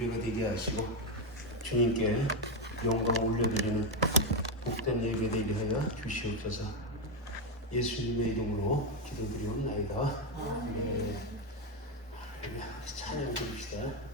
예배가 되게 하시고 주님께 영광 올려드리는 복된 예배 되게 하여 주시옵소서. 예수님의 이름으로 기도드리옵나이다. 네. 찬양 드립시다.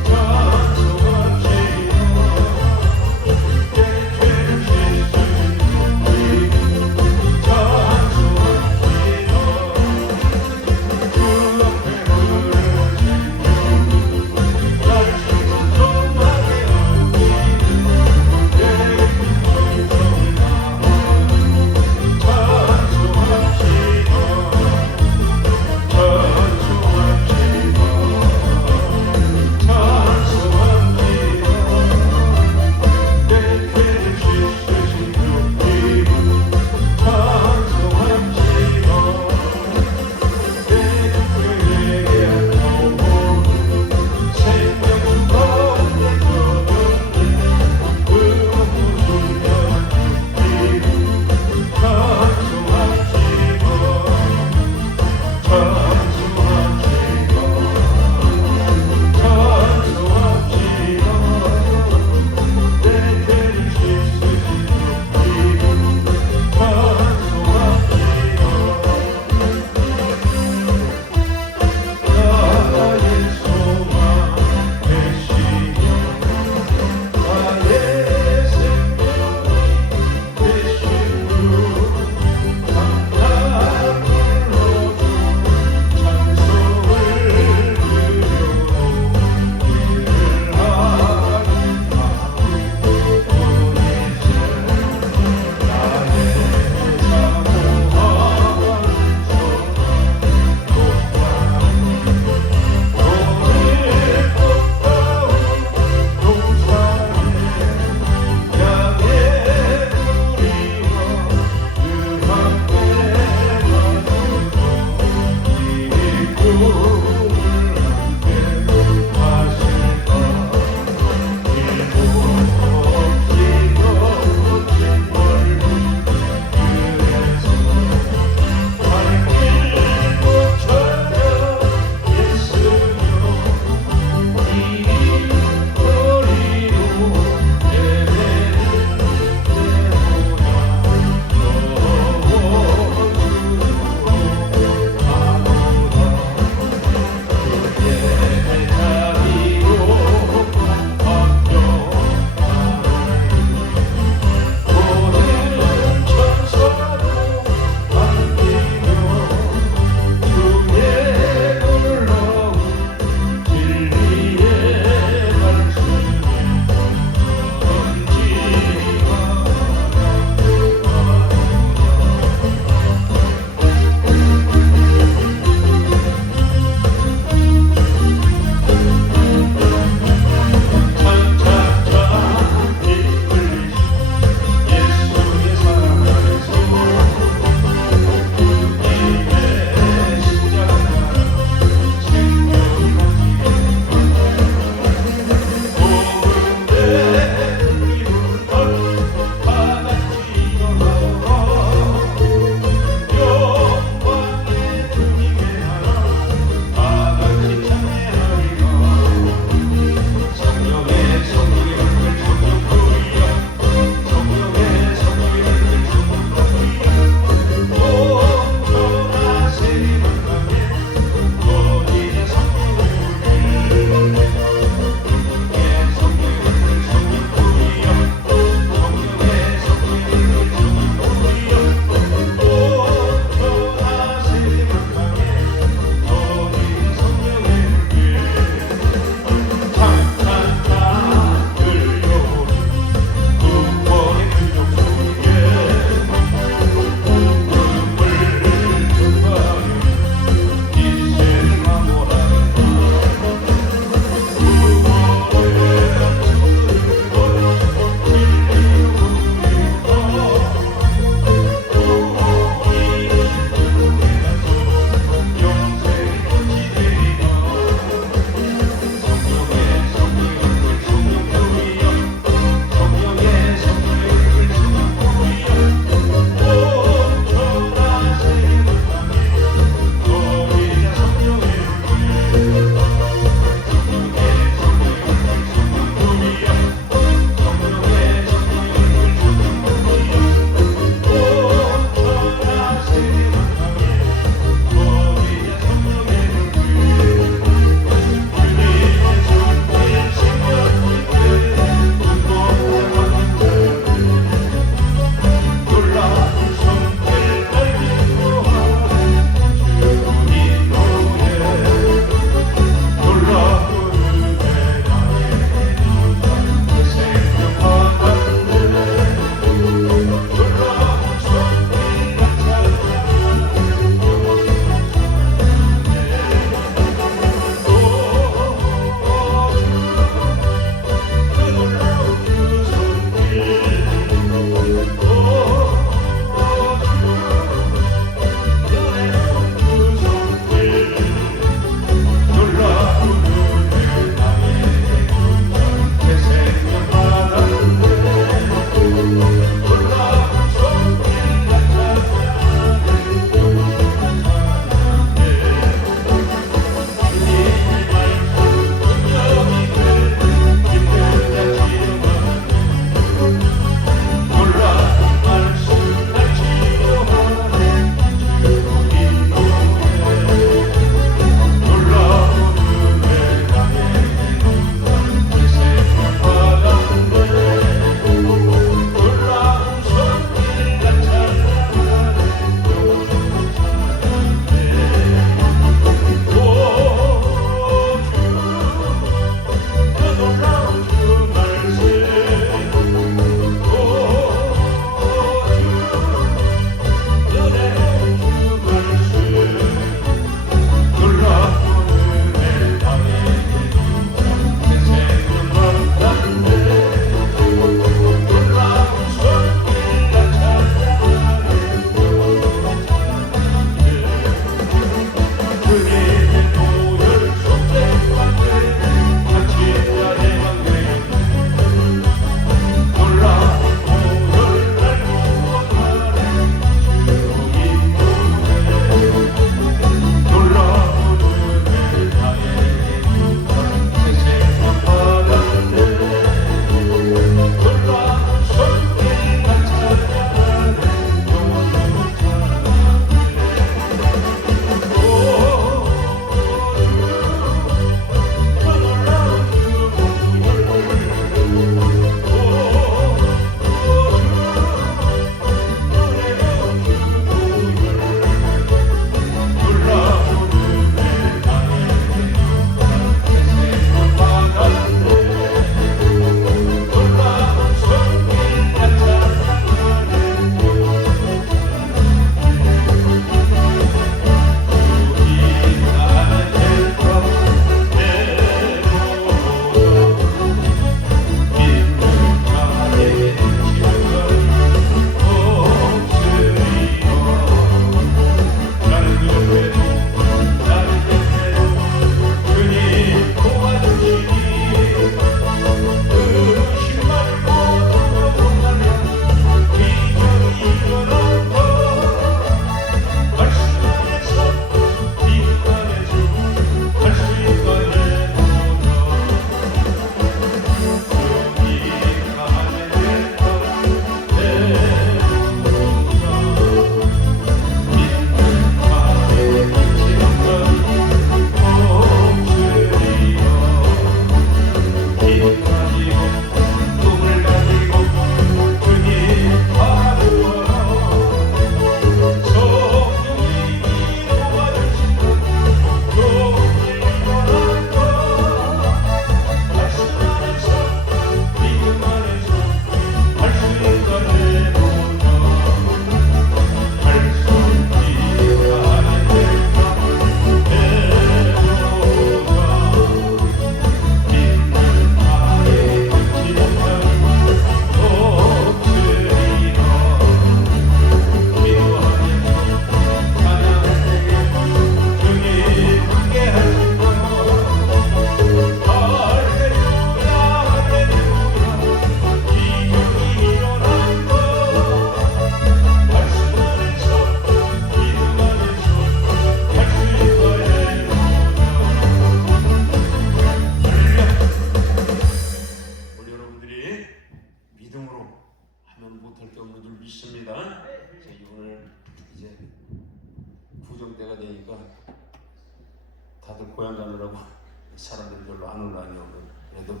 많으라뇨. 그래도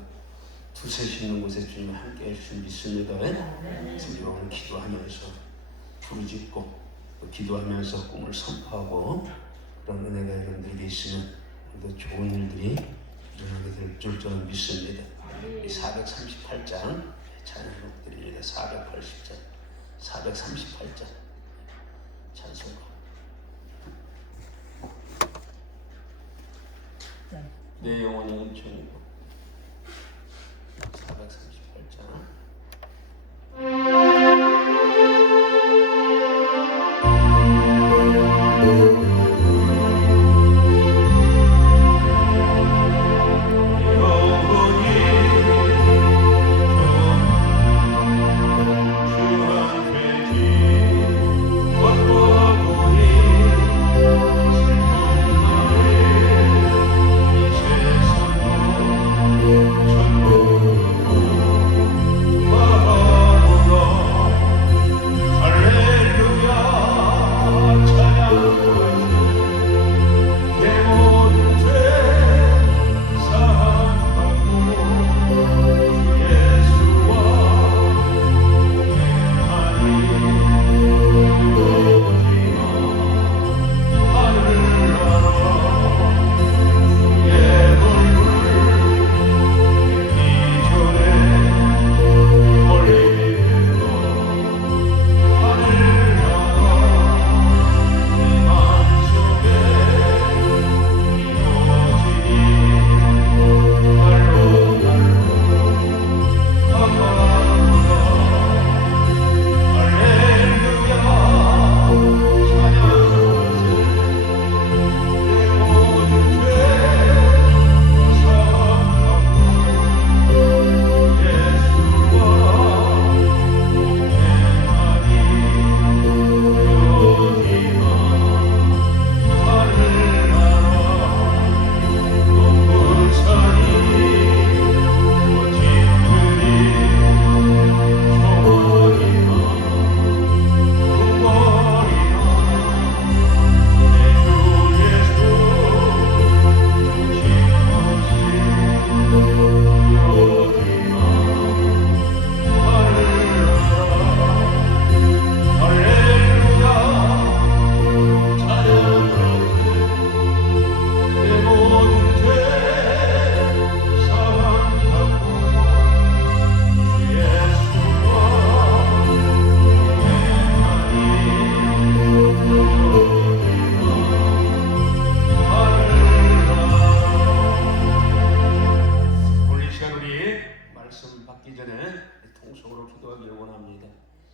두세 씹는 곳에 주님이 함께 해주신 믿습니다. 그래서 우리가 오늘 기도하면서 부르짖고 또 기도하면서 꿈을 선포하고 그런 은혜가 여러분들에게 있으면 또 좋은 일들이 일어나게 될 줄 저는 믿습니다. 이 438장 찬양곡 드립니다. 480장 438장 찬송가 내 영혼이 은총이고 438장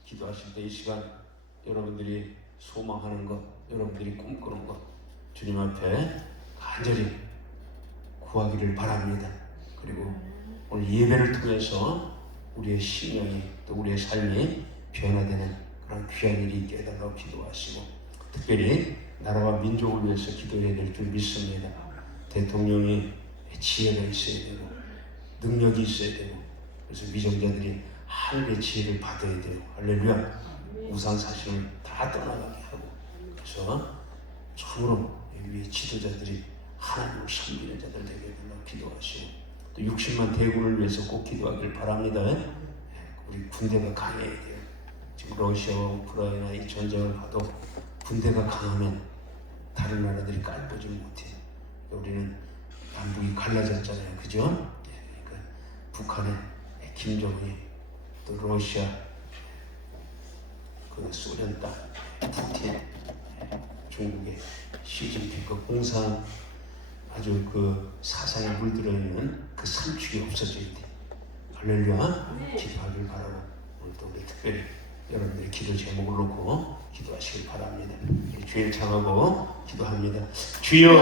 기도하실 때 이 시간 여러분들이 소망하는 것, 여러분들이 꿈꾸는 것 주님 앞에 간절히 구하기를 바랍니다. 그리고 오늘 예배를 통해서 우리의 심령이 또 우리의 삶이 변화되는 그런 귀한 일이 있게 해달라고 기도하시고, 특별히 나라와 민족을 위해서 기도해야 될 줄 믿습니다. 대통령이 지혜가 있어야 되고 능력이 있어야 되고, 그래서 위정자들이 하늘의 지혜를 받아야 돼요. 할렐루야. 우상 사실을 다 떠나가게 하고, 그래서 참으로 위에 지도자들이 하나님을 섬기는 자들 되게 해달라고 기도하시고, 또 60만 대군을 위해서 꼭 기도하길 바랍니다. 우리 군대가 강해야 돼요. 지금 러시아와 우크라이나 이 전쟁을 봐도 군대가 강하면 다른 나라들이 깔보지 못해요. 우리는 남북이 갈라졌잖아요, 그죠? 그러니까 북한의 김정은이, 또 러시아, 그 소련 땅 푸틴, 중국의 시진핑, 그 공산 아주 그 사상에 물들어 있는 그 삼축이 없어져야 돼. 할렐루야. 기도하길 바라고, 오늘도 우리 특별히 여러분들의 기도 제목을 놓고 기도하시길 바랍니다. 주일 창하고 기도합니다. 주여.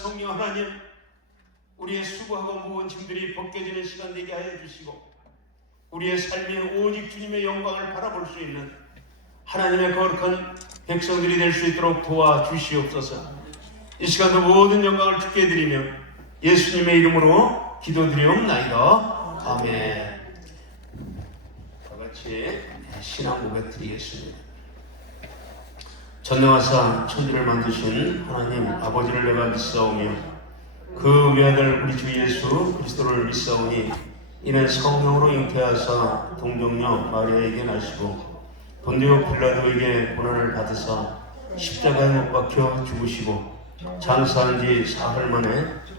성령 하나님, 우리의 수고하고 무거운 짐들이 벗겨지는 시간 되게 하여 주시고 우리의 삶이 오직 주님의 영광을 바라볼 수 있는 하나님의 거룩한 백성들이 될 수 있도록 도와주시옵소서. 이 시간도 모든 영광을 주께 드리며 예수님의 이름으로 기도드리옵나이다. 아멘. 다같이 신앙 고백 드리겠습니다. 전능하사 천지를 만드신 하나님 아버지를 내가 믿사오며 그 외아들 우리 주 예수 그리스도를 믿사오니 이는 성령으로 잉태하사 동정녀 마리아에게 나시고 본디오 빌라도에게 고난을 받으사 십자가에 못 박혀 죽으시고 장사한 지 사흘 만에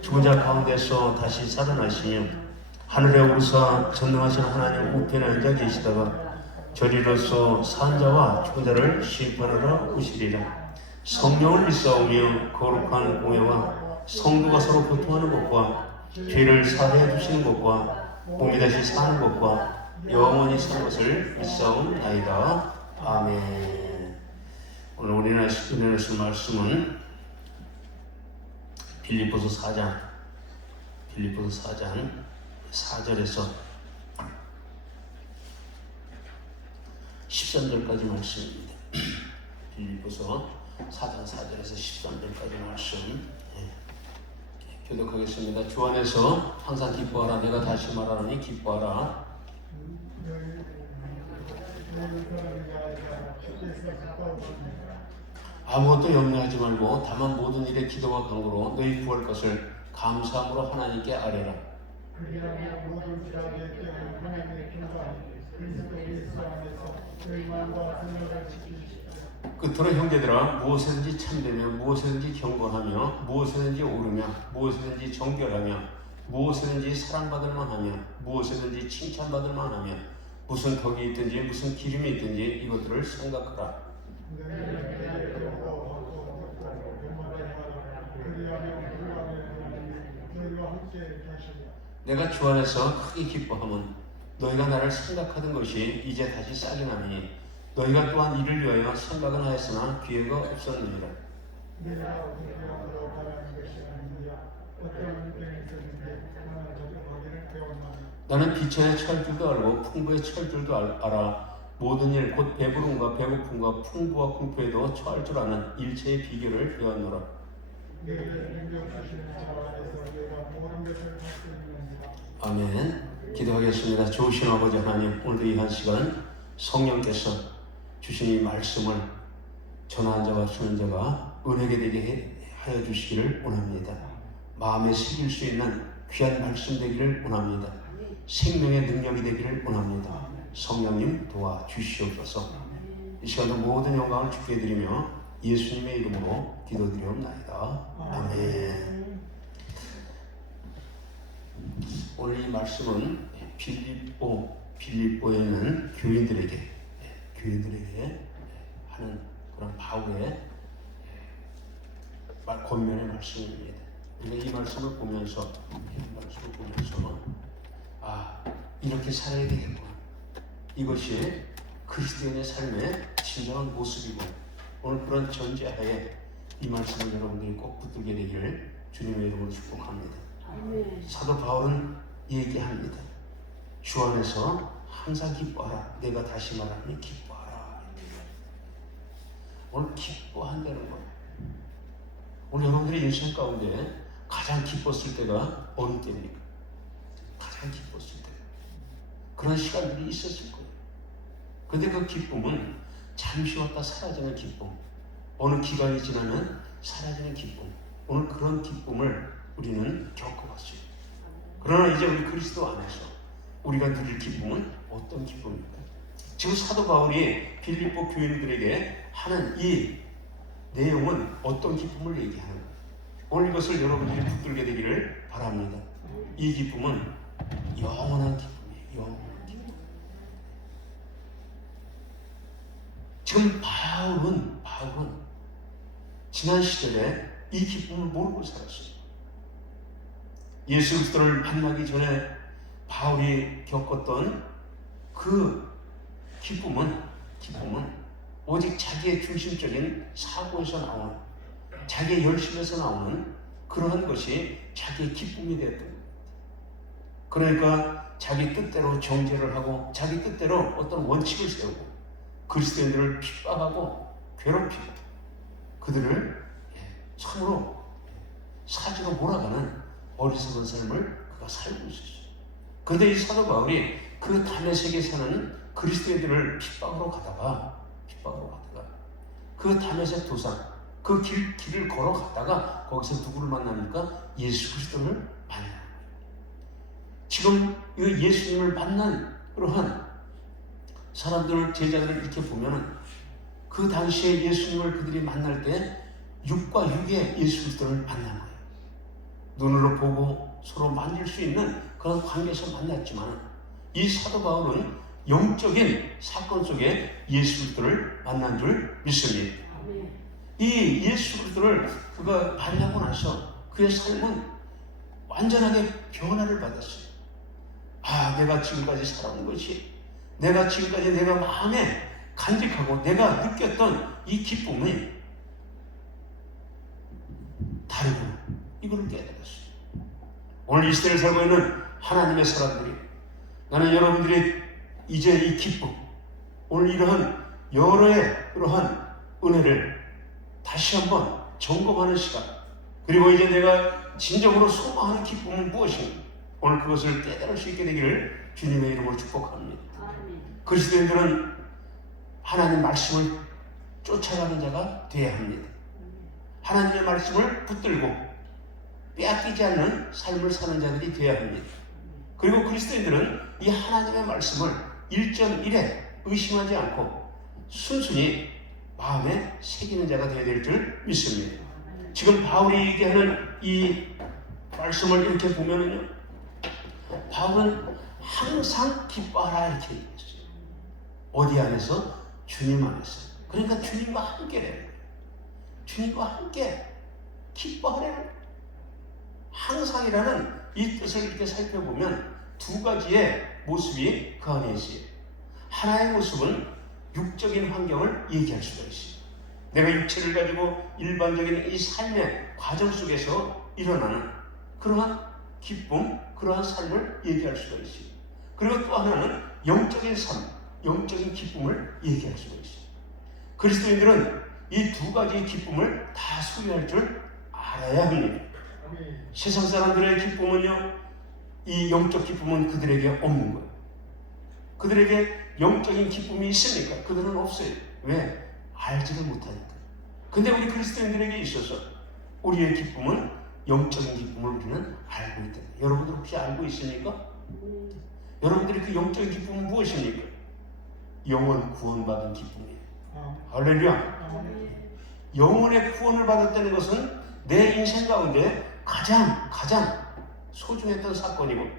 죽은 자 가운데서 다시 살아나시며 하늘에 오르사 전능하신 하나님 우편에 앉아 계시다가 저리로서 산 자와 죽은 자를 심판하러 오시리라. 성령을 믿사오며 거룩한 공예와 성도가 서로 교통하는 것과 죄를 사하여 주시는 것과 몸이 다시 사는 것과 영원히 사는 것을 믿사옵나이다. 아멘. 오늘 우리는 은혜를 말씀은 빌립보서 4장 4절에서 13절까지 말씀입니다. 빌립보서 4장 4절에서 13절까지 말씀 교독하겠습니다. 주 안에서 항상 기뻐하라. 내가 다시 말하노니 기뻐하라. 아무것도 염려하지 말고 다만 모든 일에 기도와 간구로 너희 구할 것을 감사함으로 하나님께 아뢰라. 끝으로 형제들아, 무엇이든지 참되며 무엇이든지 경건하며 무엇이든지 옳으며 무엇이든지 정결하며 무엇이든지 사랑받을 만하며 무엇이든지 칭찬받을 만하며 무슨 덕이 있든지 무슨 기름이 있든지 이것들을 생각하라. 내가 주 안에서 크게 기뻐함은 너희가 나를 생각하던 것이 이제 다시 싹이 나니 너희가 또한 이를 위하여 생각은 하였으나 기회가 없었느니라. 나는 비천에 처할 줄도 알고 풍부에 처할 줄도 알아. 모든 일 곧 배부름과 배고픔과 풍부와 궁핍에도 처할 줄 아는 일체의 비결을 배웠노라. 아멘. 기도하겠습니다. 좋으신 아버지 하나님, 오늘도 이 한 시간 성령께서 주신 이 말씀을 전하는 자와 듣는 자가 은혜게 되게 하여 주시기를 원합니다. 마음에 새길 수 있는 귀한 말씀 되기를 원합니다. 생명의 능력이 되기를 원합니다. 성령님 도와주시옵소서. 이 시간도 모든 영광을 주께 드리며 예수님의 이름으로 기도드리옵나이다. 아멘. 오늘 이 말씀은 빌립보에 있는 교인들에게 하는 그런 바울의 권면의 말씀입니다. 우리가 이 말씀을 보면서 이렇게 살아야 되겠구나. 이것이 그리스도인의 삶의 진정한 모습이고 오늘 그런 전제하에 이 말씀을 여러분들이 꼭 붙들게 되기를 주님의 이름으로 축복합니다. 사도 바울은 얘기합니다. 주 안에서 항상 기뻐하라. 내가 다시 말하니 기뻐하라. 오늘 기뻐한다는 거예요. 오늘 여러분들의 인생 가운데 가장 기뻤을 때가 어느 때입니까? 가장 기뻤을 때. 그런 시간들이 있었을 거예요. 그런데 그 기쁨은 잠시 왔다 사라지는 기쁨, 어느 기간이 지나면 사라지는 기쁨. 오늘 그런 기쁨을 우리는 겪어봤어요. 그러나 이제 우리 그리스도 안에서 우리가 누릴 기쁨은 어떤 기쁨입니까? 지금 사도 바울이 빌립보 교인들에게 하는 이 내용은 어떤 기쁨을 얘기하는 거예요? 오늘 이것을 여러분들이 붙들게 되기를 바랍니다. 이 기쁨은 영원한 기쁨이에요. 영원한 기쁨. 지금 바울은 지난 시절에 이 기쁨을 모르고 살았어요. 예수 그리스도를 만나기 전에 바울이 겪었던 그 기쁨은 오직 자기의 중심적인 사고에서 나오는, 자기의 열심에서 나오는 그러한 것이 자기의 기쁨이 되었던 겁니다. 그러니까 자기 뜻대로 정죄를 하고 자기 뜻대로 어떤 원칙을 세우고 그리스도인들을 핍박하고 괴롭히고 그들을 참으로 사지로 몰아가는 어리석은 삶을 그가 살고 있었어요. 그런데 이 사도 바울이 그 다메섹에 사는 그리스도인들을 핍박으로 가다가 그 다메섹 도상 그 길을 걸어갔다가 거기서 누구를 만납니까? 예수 그리스도를 만나요. 지금 이 예수님을 만난 그러한 사람들, 제자들을 이렇게 보면은 그 당시에 예수님을 그들이 만날 때 육과 육의 예수 그리스도를 만난 거예요. 눈으로 보고 서로 만질 수 있는 그런 관계에서 만났지만 이 사도 바울은 영적인 사건 속에 예수 그리스도를 만난 줄 믿습니다. 이 예수 그리스도를 그가 만나고 나서 그의 삶은 완전하게 변화를 받았어요. 내가 지금까지 살아온 것이, 내가 지금까지 내가 마음에 간직하고 내가 느꼈던 이 기쁨이 다르구나, 이걸 깨달았어요. 오늘 이 시대를 살고 있는 하나님의 사람들이, 나는 여러분들이 이제 이 기쁨, 오늘 이러한 여러의 그러한 은혜를 다시 한번 점검하는 시간, 그리고 이제 내가 진정으로 소망하는 기쁨은 무엇인가, 오늘 그것을 깨달을 수 있게 되기를 주님의 이름으로 축복합니다. 그리스도인들은 하나님 말씀을 쫓아가는 자가 되어야 합니다. 하나님의 말씀을 붙들고 빼앗기지 않는 삶을 사는 자들이 되어야 합니다. 그리고 그리스도인들은 이 하나님의 말씀을 1.1에 의심하지 않고 순순히 마음에 새기는 자가 되어야 될 줄 믿습니다. 지금 바울이 얘기하는 이 말씀을 이렇게 보면은요, 바울은 항상 기뻐하라 이렇게 얘기했어요. 어디 안에서? 주님 안에서. 그러니까 주님과 함께래요. 주님과 함께 기뻐하래요. 항상이라는 이 뜻을 이렇게 살펴보면 두 가지의 모습이 그 안에 있어요. 하나의 모습은 육적인 환경을 얘기할 수가 있어요. 내가 육체를 가지고 일반적인 이 삶의 과정 속에서 일어나는 그러한 기쁨, 그러한 삶을 얘기할 수가 있어요. 그리고 또 하나는 영적인 삶, 영적인 기쁨을 얘기할 수가 있어요. 그리스도인들은 이 두 가지의 기쁨을 다 소유할 줄 알아야 합니다. 세상 사람들의 기쁨은요, 이 영적 기쁨은 그들에게 없는 거예요. 그들에게 영적인 기쁨이 있습니까? 그들은 없어요. 왜? 알지를 못하니까. 근데 우리 그리스도인들에게 있어서 우리의 기쁨은 영적인 기쁨을 우리는 알고 있다. 여러분들 혹시 알고 있습니까? 여러분들의 그 영적인 기쁨은 무엇입니까? 영원 구원받은 기쁨이에요. 할렐루야. 영원의 구원을 받았다는 것은 내 인생 가운데 가장 소중했던 사건이고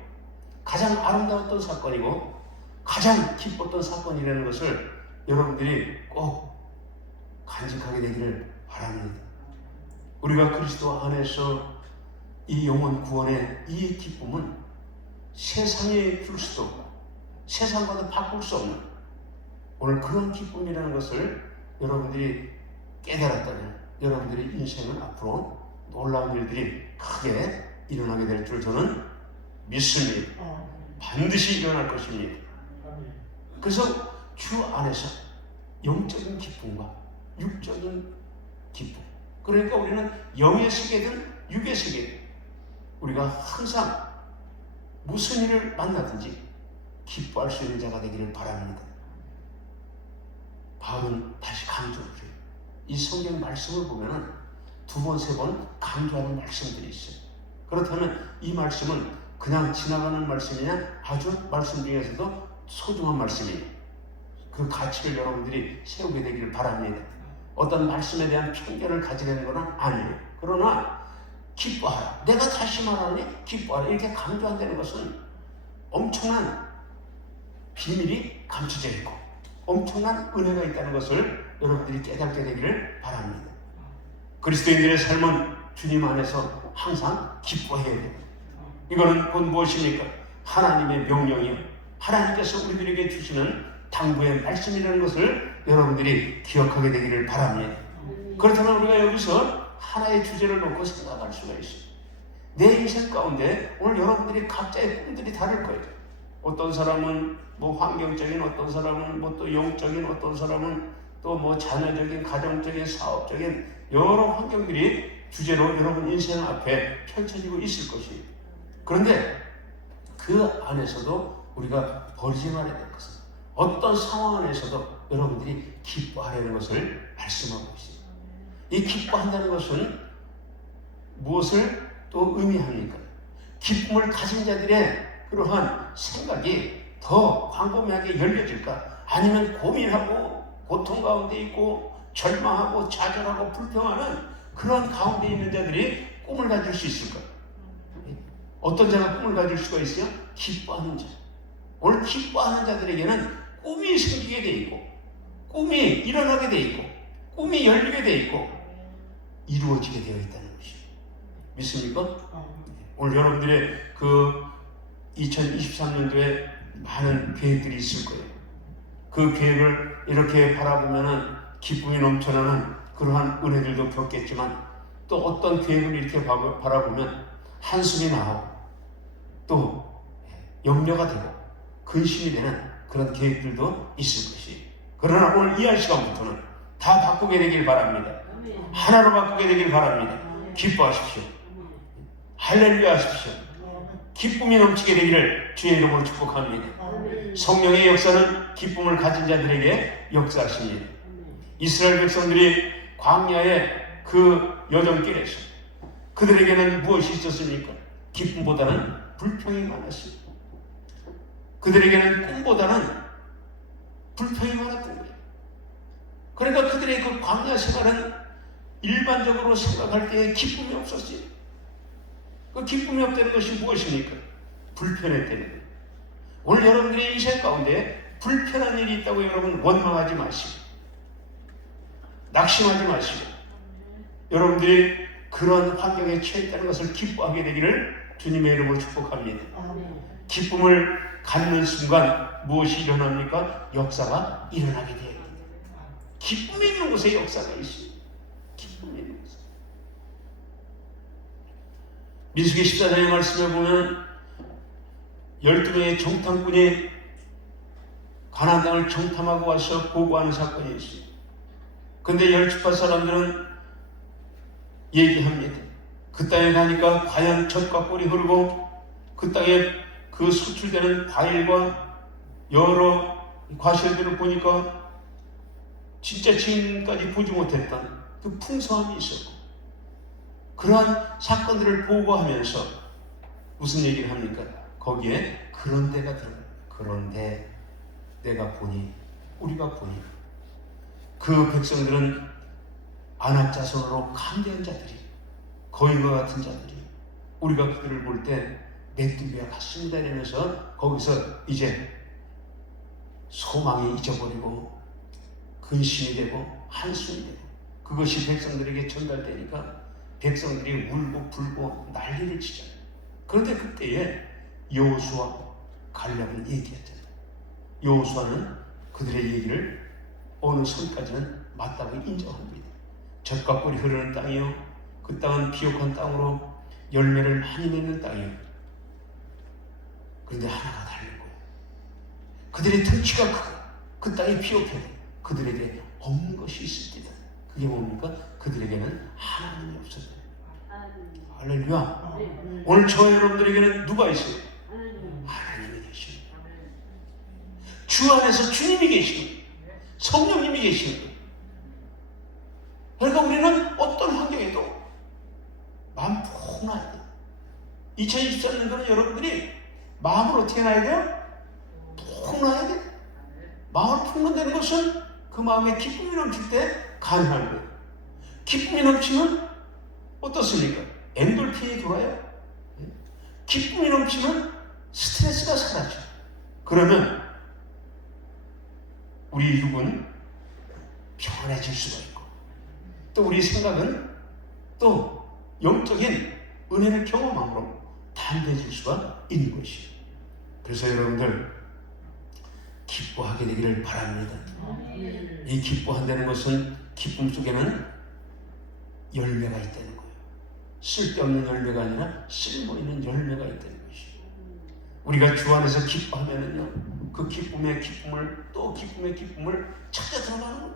가장 아름다웠던 사건이고 가장 기뻤던 사건이라는 것을 여러분들이 꼭 간직하게 되기를 바랍니다. 우리가 그리스도 안에서 이 영원 구원의 이 기쁨은 세상에 줄 수도 없고 세상과도 바꿀 수 없는 오늘 그런 기쁨이라는 것을 여러분들이 깨달았다면 여러분들의 인생은 앞으로 놀라운 일들이 크게 일어나게 될 줄 저는 믿습니다. 반드시 일어날 것입니다. 그래서 주 안에서 영적인 기쁨과 육적인 기쁨, 그러니까 우리는 영의 세계든 육의 세계든 우리가 항상 무슨 일을 만나든지 기뻐할 수 있는 자가 되기를 바랍니다. 바울은 다시 강조를 해요. 이 성경 말씀을 보면 두 번, 세 번 강조하는 말씀들이 있어요. 그렇다면 이 말씀은 그냥 지나가는 말씀이냐, 아주 말씀 중에서도 소중한 말씀이에요. 그 가치를 여러분들이 세우게 되기를 바랍니다. 어떤 말씀에 대한 편견을 가지려는 것은 아니에요. 그러나 기뻐하라, 내가 다시 말하니 기뻐하라, 이렇게 강조한다는 것은 엄청난 비밀이 감춰져 있고 엄청난 은혜가 있다는 것을 여러분들이 깨닫게 되기를 바랍니다. 그리스도인들의 삶은 주님 안에서 항상 기뻐해야 됩니다. 이거는 곧 무엇입니까? 하나님의 명령이요, 하나님께서 우리들에게 주시는 당부의 말씀이라는 것을 여러분들이 기억하게 되기를 바랍니다. 그렇다면 우리가 여기서 하나의 주제를 놓고 생각할 수가 있습니다. 인생 가운데 오늘 여러분들이 각자의 꿈들이 다를 거예요. 어떤 사람은 뭐 환경적인, 어떤 사람은 뭐 또 영적인, 어떤 사람은 또 뭐 자녀적인, 가정적인, 사업적인 여러 환경들이 주제로 여러분 인생 앞에 펼쳐지고 있을 것이에요. 그런데 그 안에서도 우리가 버리지 말아야 될 것은 어떤 상황 안에서도 여러분들이 기뻐하려는 것을 말씀하고 있어요. 이 기뻐한다는 것은 무엇을 또 의미합니까? 기쁨을 가진 자들의 그러한 생각이 더 광범위하게 열려질까? 아니면 고민하고 고통 가운데 있고 절망하고 좌절하고 불평하는 그런 가운데 있는 자들이 꿈을 가질 수 있을까? 어떤 자가 꿈을 가질 수가 있어요? 기뻐하는 자. 오늘 기뻐하는 자들에게는 꿈이 생기게 돼 있고 꿈이 일어나게 돼 있고 꿈이 열리게 돼 있고 이루어지게 되어 있다는 것이에요. 믿습니까? 오늘 여러분들의 그 2023년도에 많은 계획들이 있을 거예요. 그 계획을 이렇게 바라보면은 기쁨이 넘쳐나는 그러한 은혜들도 겪겠지만 또 어떤 계획을 이렇게 바라보면 한숨이 나오고 또 염려가 되고 근심이 되는 그런 계획들도 있을 것이에요. 그러나 오늘 이 한 시간부터는 다 바꾸게 되길 바랍니다. 하나로 바꾸게 되길 바랍니다. 기뻐하십시오. 할렐루야 하십시오. 기쁨이 넘치게 되기를 주의 이름으로 축복합니다. 성령의 역사는 기쁨을 가진 자들에게 역사하십니다. 이스라엘 백성들이 광야의 그 여정길에서 그들에게는 무엇이 있었습니까? 기쁨보다는 불평이 많았습니다. 그들에게는 꿈보다는 불평이 많았던 거예요. 그러니까 그들의 그 광야 생활은 일반적으로 생각할 때에 기쁨이 없었어요. 그 기쁨이 없다는 것이 무엇입니까? 불편했다는 거예요. 오늘 여러분들의 인생 가운데 불편한 일이 있다고 여러분 원망하지 마시고 낙심하지 마시고 여러분들이 그런 환경에 처했다는 것을 기뻐하게 되기를 주님의 이름으로 축복합니다. 기쁨을 갖는 순간 무엇이 일어납니까? 역사가 일어나게 돼요. 기쁨이 있는 곳에 역사가 있습니다. 기쁨이 있는 곳에. 민수기 14장의 말씀에 보면 12명의 정탐꾼이 가나안 땅을 정탐하고 와서 보고하는 사건이 있습니다. 그런데 열지파 사람들은 얘기합니다. 그 땅에 가니까 과연 젖과 꿀이 흐르고 그 땅에 그 수출되는 과일과 여러 과실들을 보니까 진짜 지금까지 보지 못했던 그 풍성함이 있었고 그러한 사건들을 보고하면서 무슨 얘기를 합니까? 거기에 그런 데가 들어가요. 그런데 내가 보니 우리가 보니 그 백성들은 안악 자손으로 강대한 자들이 거인과 같은 자들이 우리가 그들을 볼 때 메뚜기와 같습니다 이러면서 거기서 이제 소망이 잊어버리고 근심이 되고 한숨이 되고 그것이 백성들에게 전달되니까 백성들이 울고 불고 난리를 치잖아요. 그런데 그때에 여호수아 갈렙을 얘기했잖아요. 여호수아는 그들의 얘기를 어느 선까지는 맞다고 인정합니다. 젖과 꿀이 흐르는 땅이요 그 땅은 비옥한 땅으로 열매를 많이 맺는 땅이요. 그런데 하나가 다른 거예요. 그들의 등치가 크고 그 땅이 비옥해도 그들에게 없는 것이 있을 때다. 그게 뭡니까? 그들에게는 하나님이 없었다. 할렐루야. 오늘 저 여러분들에게는 누가 있어요? 하나님이 계십니다. 주 안에서 주님이 계십니다. 성령님이 계십니다. 그러니까 우리는 어떤 환경에도 마음 푹 놔야 돼요. 2023년도는 여러분들이 마음을 어떻게 놔야 돼요? 푹 놔야 돼요. 마음을 푹 넣는다는 것은 그 마음에 기쁨이 넘칠 때 가능한 거예요. 기쁨이 넘치면 어떻습니까? 엔돌핀이 돌아요. 기쁨이 넘치면 스트레스가 사라져요. 그러면 우리 육은 평안해질 수가 있고 또 우리 생각은 또 영적인 은혜를 경험함으로 담대해질 수가 있는 것이에요. 그래서 여러분들 기뻐하게 되기를 바랍니다. 이 기뻐한다는 것은 기쁨 속에는 열매가 있다는 거예요. 쓸데없는 열매가 아니라 쓸모있는 열매가 있다는 것이죠. 우리가 주 안에서 기뻐하면은요, 그 기쁨의 기쁨을 또 기쁨의 기쁨을 찾아 들어가는 거예요.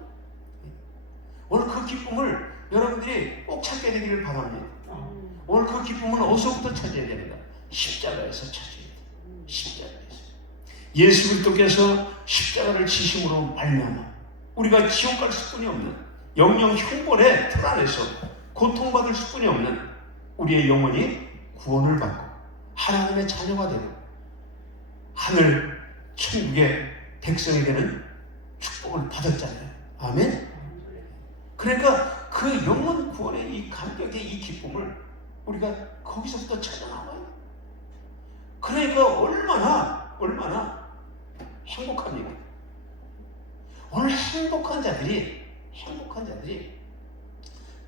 오늘 그 기쁨을 여러분들이 꼭 찾게 되기를 바랍니다. 오늘 그 기쁨은 어디서부터 찾아야 되는가? 십자가에서 찾아야 돼요. 십자가에서. 예수 그리스도께서 십자가를 지심으로 말미암아 우리가 지옥 갈 수뿐이 없는 영영 형벌의 틀 안에서 고통받을 수뿐이 없는 우리의 영혼이 구원을 받고 하나님의 자녀가 되고 하늘 천국의 백성이 되는 축복을 받았잖아요. 아멘. 그러니까 그 영혼 구원의 이 감격의 이 기쁨을 우리가 거기서부터 찾아 나와요. 그러니까 얼마나 행복합니까? 오늘 행복한 자들이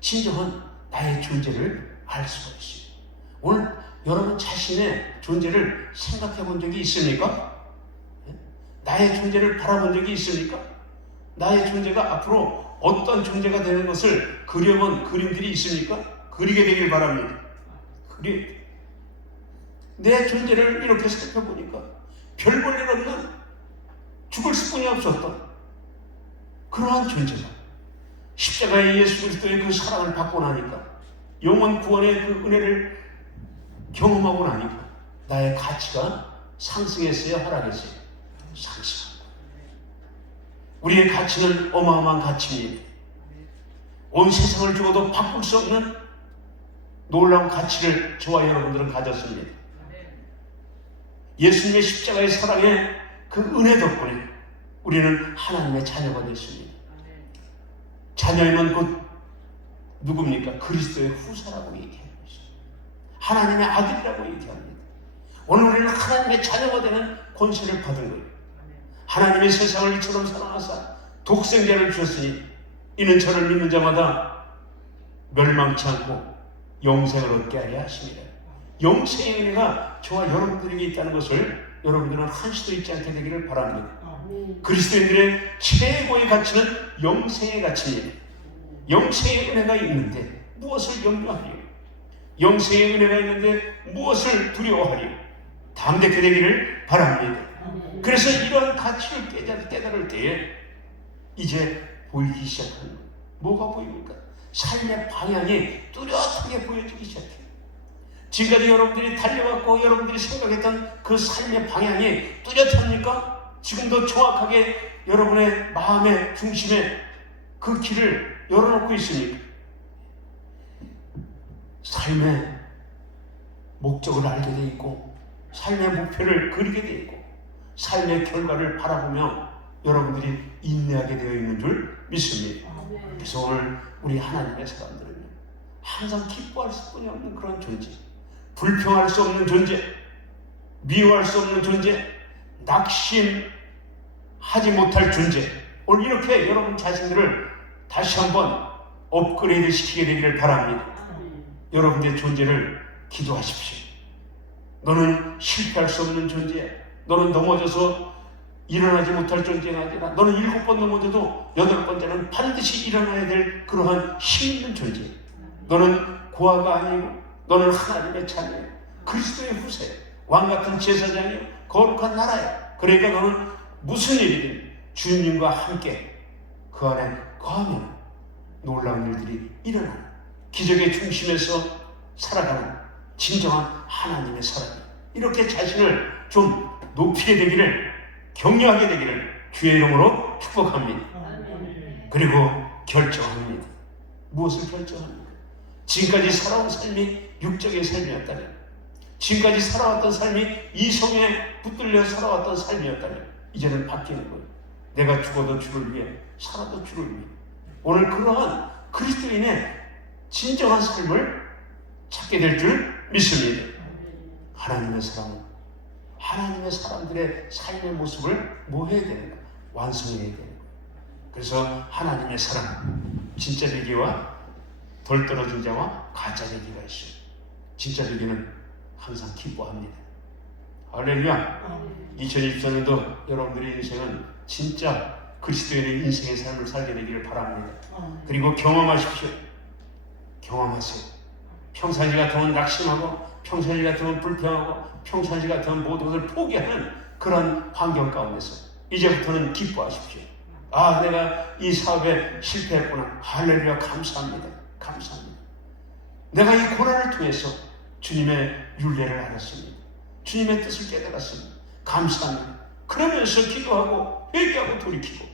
진정한 나의 존재를 알 수가 있어요. 오늘 여러분 자신의 존재를 생각해 본 적이 있습니까? 나의 존재를 바라본 적이 있습니까? 나의 존재가 앞으로 어떤 존재가 되는 것을 그려본 그림들이 있습니까? 그리게 되길 바랍니다. 내 존재를 이렇게 살펴보니까 별 볼 일 없는 죽을 수뿐이 없었던 그러한 존재가 십자가의 예수 그리스도의 그 사랑을 받고 나니까 영원 구원의 그 은혜를 경험하고 나니까 나의 가치가 상승했어요? 하락했어요? 상승. 우리의 가치는 어마어마한 가치입니다. 온 세상을 주어도 바꿀 수 없는 놀라운 가치를 저와 여러분들은 가졌습니다. 예수님의 십자가의 사랑의 그 은혜 덕분에 우리는 하나님의 자녀가 됐습니다. 자녀이면 곧 누굽니까? 그리스도의 후사라고 얘기하고 있습니다. 하나님의 아들이라고 얘기합니다. 오늘 우리는 하나님의 자녀가 되는 권세를 받은 거예요. 하나님의 세상을 이처럼 사랑하사 독생자를 주셨으니 이는 저를 믿는 자마다 멸망치 않고 영생을 얻게 하려 하십니다. 영생의 은혜가 저와 여러분들에게 있다는 것을 여러분들은 한시도 잊지 않게 되기를 바랍니다. 그리스도인들의 최고의 가치는 영생의 가치입니다. 영생의 은혜가 있는데 무엇을 염려하리요? 영생의 은혜가 있는데 무엇을 두려워하리요? 담대케 되기를 바랍니다. 그래서 이런 가치를 깨달을 때에 이제 보이기 시작하는 거예요. 뭐가 보입니까? 삶의 방향이 뚜렷하게 보여지기 시작해요. 지금까지 여러분들이 달려왔고 여러분들이 생각했던 그 삶의 방향이 뚜렷합니까? 지금도 정확하게 여러분의 마음의 중심에 그 길을 열어놓고 있습니까? 삶의 목적을 알게 돼 있고 삶의 목표를 그리게 돼 있고 삶의 결과를 바라보며 여러분들이 인내하게 되어 있는 줄 믿습니다. 그래서 오늘 우리 하나님의 사람들은요, 항상 기뻐할 수뿐이 없는 그런 존재, 불평할 수 없는 존재, 미워할 수 없는 존재, 낙심하지 못할 존재, 오늘 이렇게 여러분 자신들을 다시 한번 업그레이드 시키게 되기를 바랍니다. 여러분들의 존재를 기도하십시오. 너는 실패할 수 없는 존재야. 너는 넘어져서 일어나지 못할 존재가 아니라 너는 7번 넘어져도 8번째는 반드시 일어나야 될 그러한 힘 있는 존재. 너는 고아가 아니고 너는 하나님의 자녀야. 그리스도의 후세, 왕같은 제사장이요, 거룩한 나라야. 그러니까 너는 무슨 일이든 주님과 함께 그 안에 거하면 놀라운 일들이 일어나는 기적의 중심에서 살아가는 진정한 하나님의 사람이, 이렇게 자신을 좀 높이게 되기를, 격려하게 되기를 주의 이름으로 축복합니다. 그리고 결정합니다. 무엇을 결정합니까? 지금까지 살아온 삶이 육적의 삶이었다면, 지금까지 살아왔던 삶이 이성에 붙들려 살아왔던 삶이었다면 이제는 바뀌는 거예요. 내가 죽어도 주를 위해, 살아도 주를 위해. 오늘 그러한 그리스도인의 진정한 삶을 찾게 될 줄 믿습니다. 하나님의 사랑은 하나님의 사람들의 삶의 모습을 뭐 해야 되는가? 완성해야 되는 거예요. 그래서 하나님의 사랑, 진짜 되기와 덜 떨어진 자와 가짜 되기가 있어요. 진짜 되기는 항상 기뻐합니다. 할렐루야. 2024년도 여러분들의 인생은 진짜 그리스도인의 인생의 삶을 살게 되기를 바랍니다. 그리고 경험하십시오. 경험하세요. 평상시 같으면 낙심하고 평상시 같으면 불평하고 평상시 같으면 모든 것을 포기하는 그런 환경 가운데서 이제부터는 기뻐하십시오. 아, 내가 이 사업에 실패했구나. 할렐루야, 감사합니다. 감사합니다. 내가 이 고난을 통해서 주님의 율례를 알았습니다. 주님의 뜻을 깨달았습니다. 감사합니다. 그러면서 기도하고 회개하고 돌이키고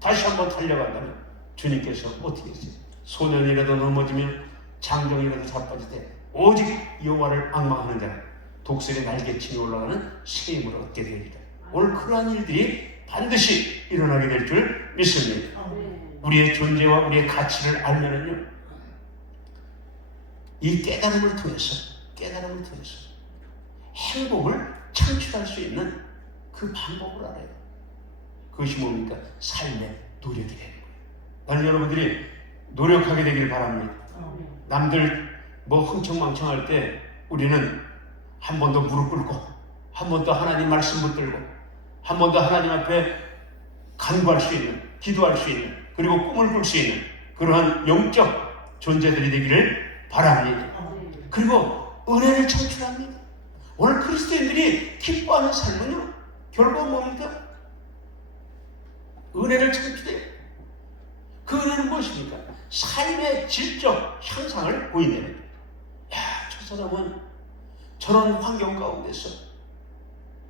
다시 한번 달려간다면 주님께서 어떻게 했어요? 소년이라도 넘어지면 장정이라도 자빠지되 오직 여호와를 앙망하는 자는 독수리 날개치에 올라가는 새 힘을 얻게 되리라. 오늘 그러한 일들이 반드시 일어나게 될 줄 믿습니다. 우리의 존재와 우리의 가치를 알면은요, 이 깨달음을 통해서 행복을 창출할 수 있는 그 방법을 알아요. 그것이 뭡니까? 삶의 노력이 되는 거예요. 나는 여러분들이 노력하게 되길 바랍니다. 남들 뭐 흥청망청할 때 우리는 한 번 더 무릎 꿇고 한 번 더 하나님 말씀 붙들고 한 번 더 하나님 앞에 간구할 수 있는, 기도할 수 있는, 그리고 꿈을 꿀 수 있는 그러한 영적 존재들이 되기를 바랍니다. 그리고 은혜를 창출합니다. 오늘 그리스도인들이 기뻐하는 삶은요, 결국 뭡니까? 은혜를 창출해요. 그 은혜는 무엇입니까? 삶의 질적 향상을 보이네요. 야, 저 사람은 저런 환경 가운데서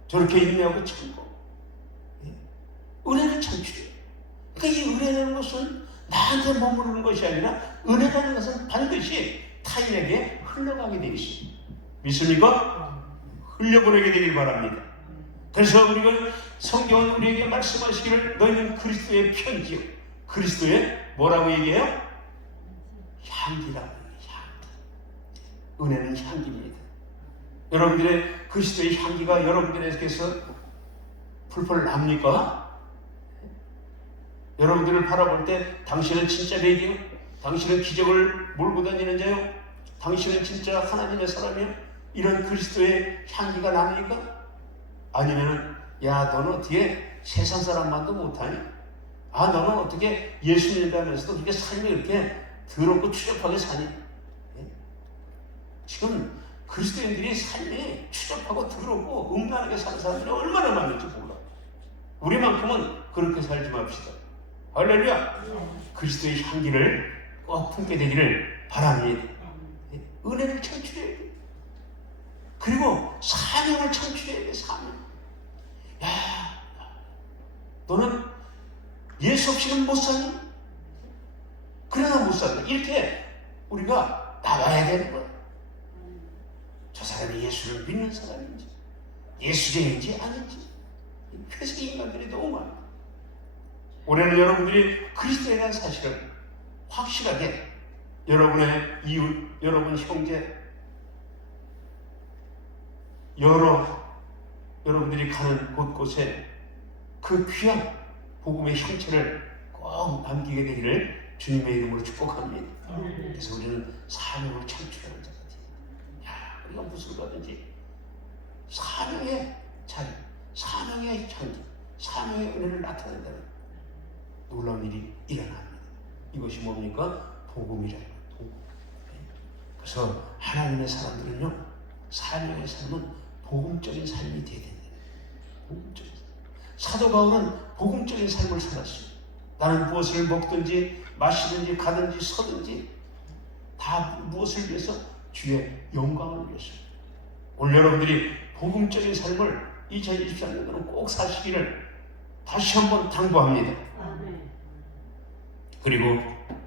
저렇게 인내하고 참고 은혜를 창출해요. 그러니까 이 은혜라는 것은 나한테 머무르는 것이 아니라 은혜라는 것은 반드시 타인에게 흘러가게 되어 있습니다. 믿습니까? 흘려보내게 되길 바랍니다. 그래서 우리가 성경은 우리에게 말씀하시기를 너희는 그리스도의 편지요, 그리스도의 뭐라고 얘기해요? 향기라고 얘기해요. 향기. 은혜는 향기입니다. 여러분들의 그리스도의 향기가 여러분들에게서 풀풀 납니까? 여러분들을 바라볼 때 당신은 진짜 레디요? 당신은 기적을 몰고 다니는 자요? 당신은 진짜 하나님의 사람이요? 이런 그리스도의 향기가 납니까? 아니면 야, 너는 어떻게 세상 사람만도 못하니? 아, 너는 어떻게 예수 믿으면서도 그렇게 삶이 이렇게 더럽고 추잡하게 사니? 지금 그리스도인들이 삶이 추잡하고 더럽고 음란하게 사는 사람들이 얼마나 많은지 몰라. 우리만큼은 그렇게 살지 맙시다. 할렐루야. 그리스도의 향기를 꼭 품게 되기를 바랍니다. 은혜를 창출해야 돼. 그리고 사명을 창출해야 돼. 사명. 야, 너는 예수 없이는 못 사니? 그래나 못 사니? 이렇게 우리가 나와야 되는 거야. 저 사람이 예수를 믿는 사람인지, 예수쟁인지 아닌지. 회색 인간들이 너무 많아. 올해는 여러분들이 그리스도에 대한 사실을 확실하게 여러분의 이웃, 여러분 형제, 여러분들이 가는 곳곳에 그 귀한 복음의 형체를 꼭 남기게 되기를 주님의 이름으로 축복합니다. 그래서 우리는 사명을 창출하는 자 같아요. 야, 우리가 무슨 거든지 사명의 자리, 사명의 향기, 사명의 은혜를 나타낸다는 놀라운 일이 일어납니다. 이것이 뭡니까? 복음이라는 거예요. 그래서 하나님의 사람들은요, 사명의 삶은 복음적인 삶이 되어야 된다. 복음적인 삶. 사도 바울은 복음적인 삶을 살았어요. 나는 무엇을 먹든지 마시든지 가든지 서든지 다 무엇을 위해서? 주의 영광을 위해서. 오늘 여러분들이 복음적인 삶을 2023년도는 꼭 사시기를 다시 한번 당부합니다. 그리고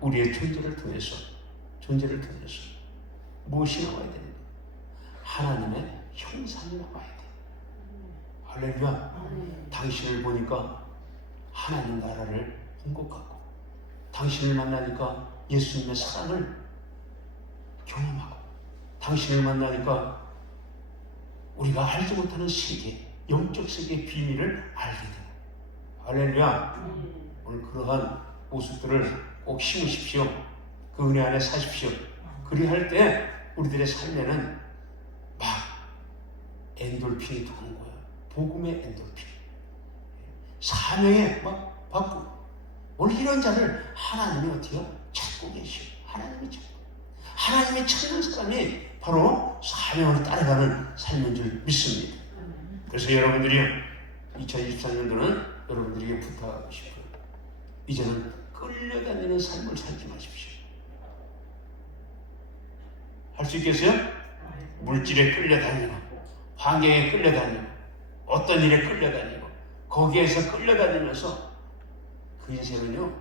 우리의 존재를 통해서 무엇이 나와야 됩니까? 하나님의 형상이 나와야 돼. 할렐루야. 당신을 보니까 하나님 나라를 본 것 같고, 당신을 만나니까 예수님의 사랑을 경험하고, 당신을 만나니까 우리가 알지 못하는 세계, 영적 세계의 비밀을 알게 되고. 할렐루야. 오늘 그러한 모습들을 꼭 심으십시오. 그 은혜 안에 사십시오. 그리할 때 우리들의 삶에는 막 엔돌핀이 도는 거야. 복음의 엔돌핀. 사명에 막 바꾸고. 오늘 이런 자를 하나님이 어떻게 찾고 계시오. 하나님이 찾고. 하나님이 찾는 사람이 바로 사명을 따라가는 삶인 줄 믿습니다. 그래서 여러분들이요, 2023년도는 여러분들에게 부탁하고 싶어요. 이제는 끌려다니는 삶을 살지 마십시오. 할 수 있겠어요? 물질에 끌려다니고, 환경에 끌려다니고, 어떤 일에 끌려다니고, 거기에서 끌려다니면서 그 인생은요,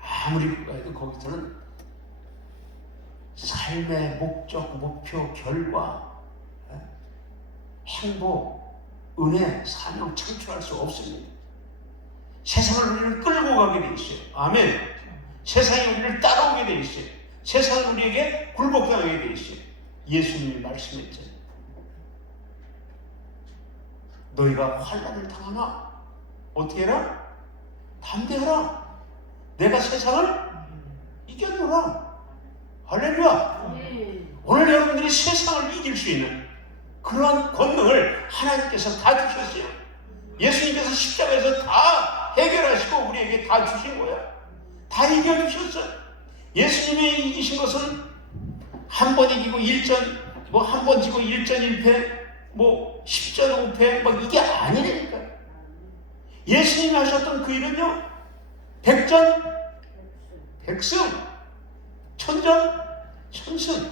아무리 해도 거기서는 삶의 목적, 목표, 결과, 행복, 은혜, 사명 창출할 수 없습니다. 세상을 우리를 끌고 가게 돼 있어요. 아멘. 세상이 우리를 따라오게 돼 있어요. 세상은 우리에게 굴복당하게 돼 있어요. 예수님이 말씀했잖아요. 너희가 환난을 당하나 어떻게 해라? 담대하라. 내가 세상을 이겼노라. 할렐루야. 오늘 여러분들이 세상을 이길 수 있는 그러한 권능을 하나님께서 다 주셨어요. 예수님께서 십자가에서 다 해결하시고 우리에게 다 주신 거야. 다 이겨주셨어요. 예수님이 이기신 것은 한 번 이기고 1전, 한 번 지고 1전 1패, 10전 5패, 이게 아니라니까. 예수님이 하셨던 그 일은요, 100전 100승, 1000전 1000승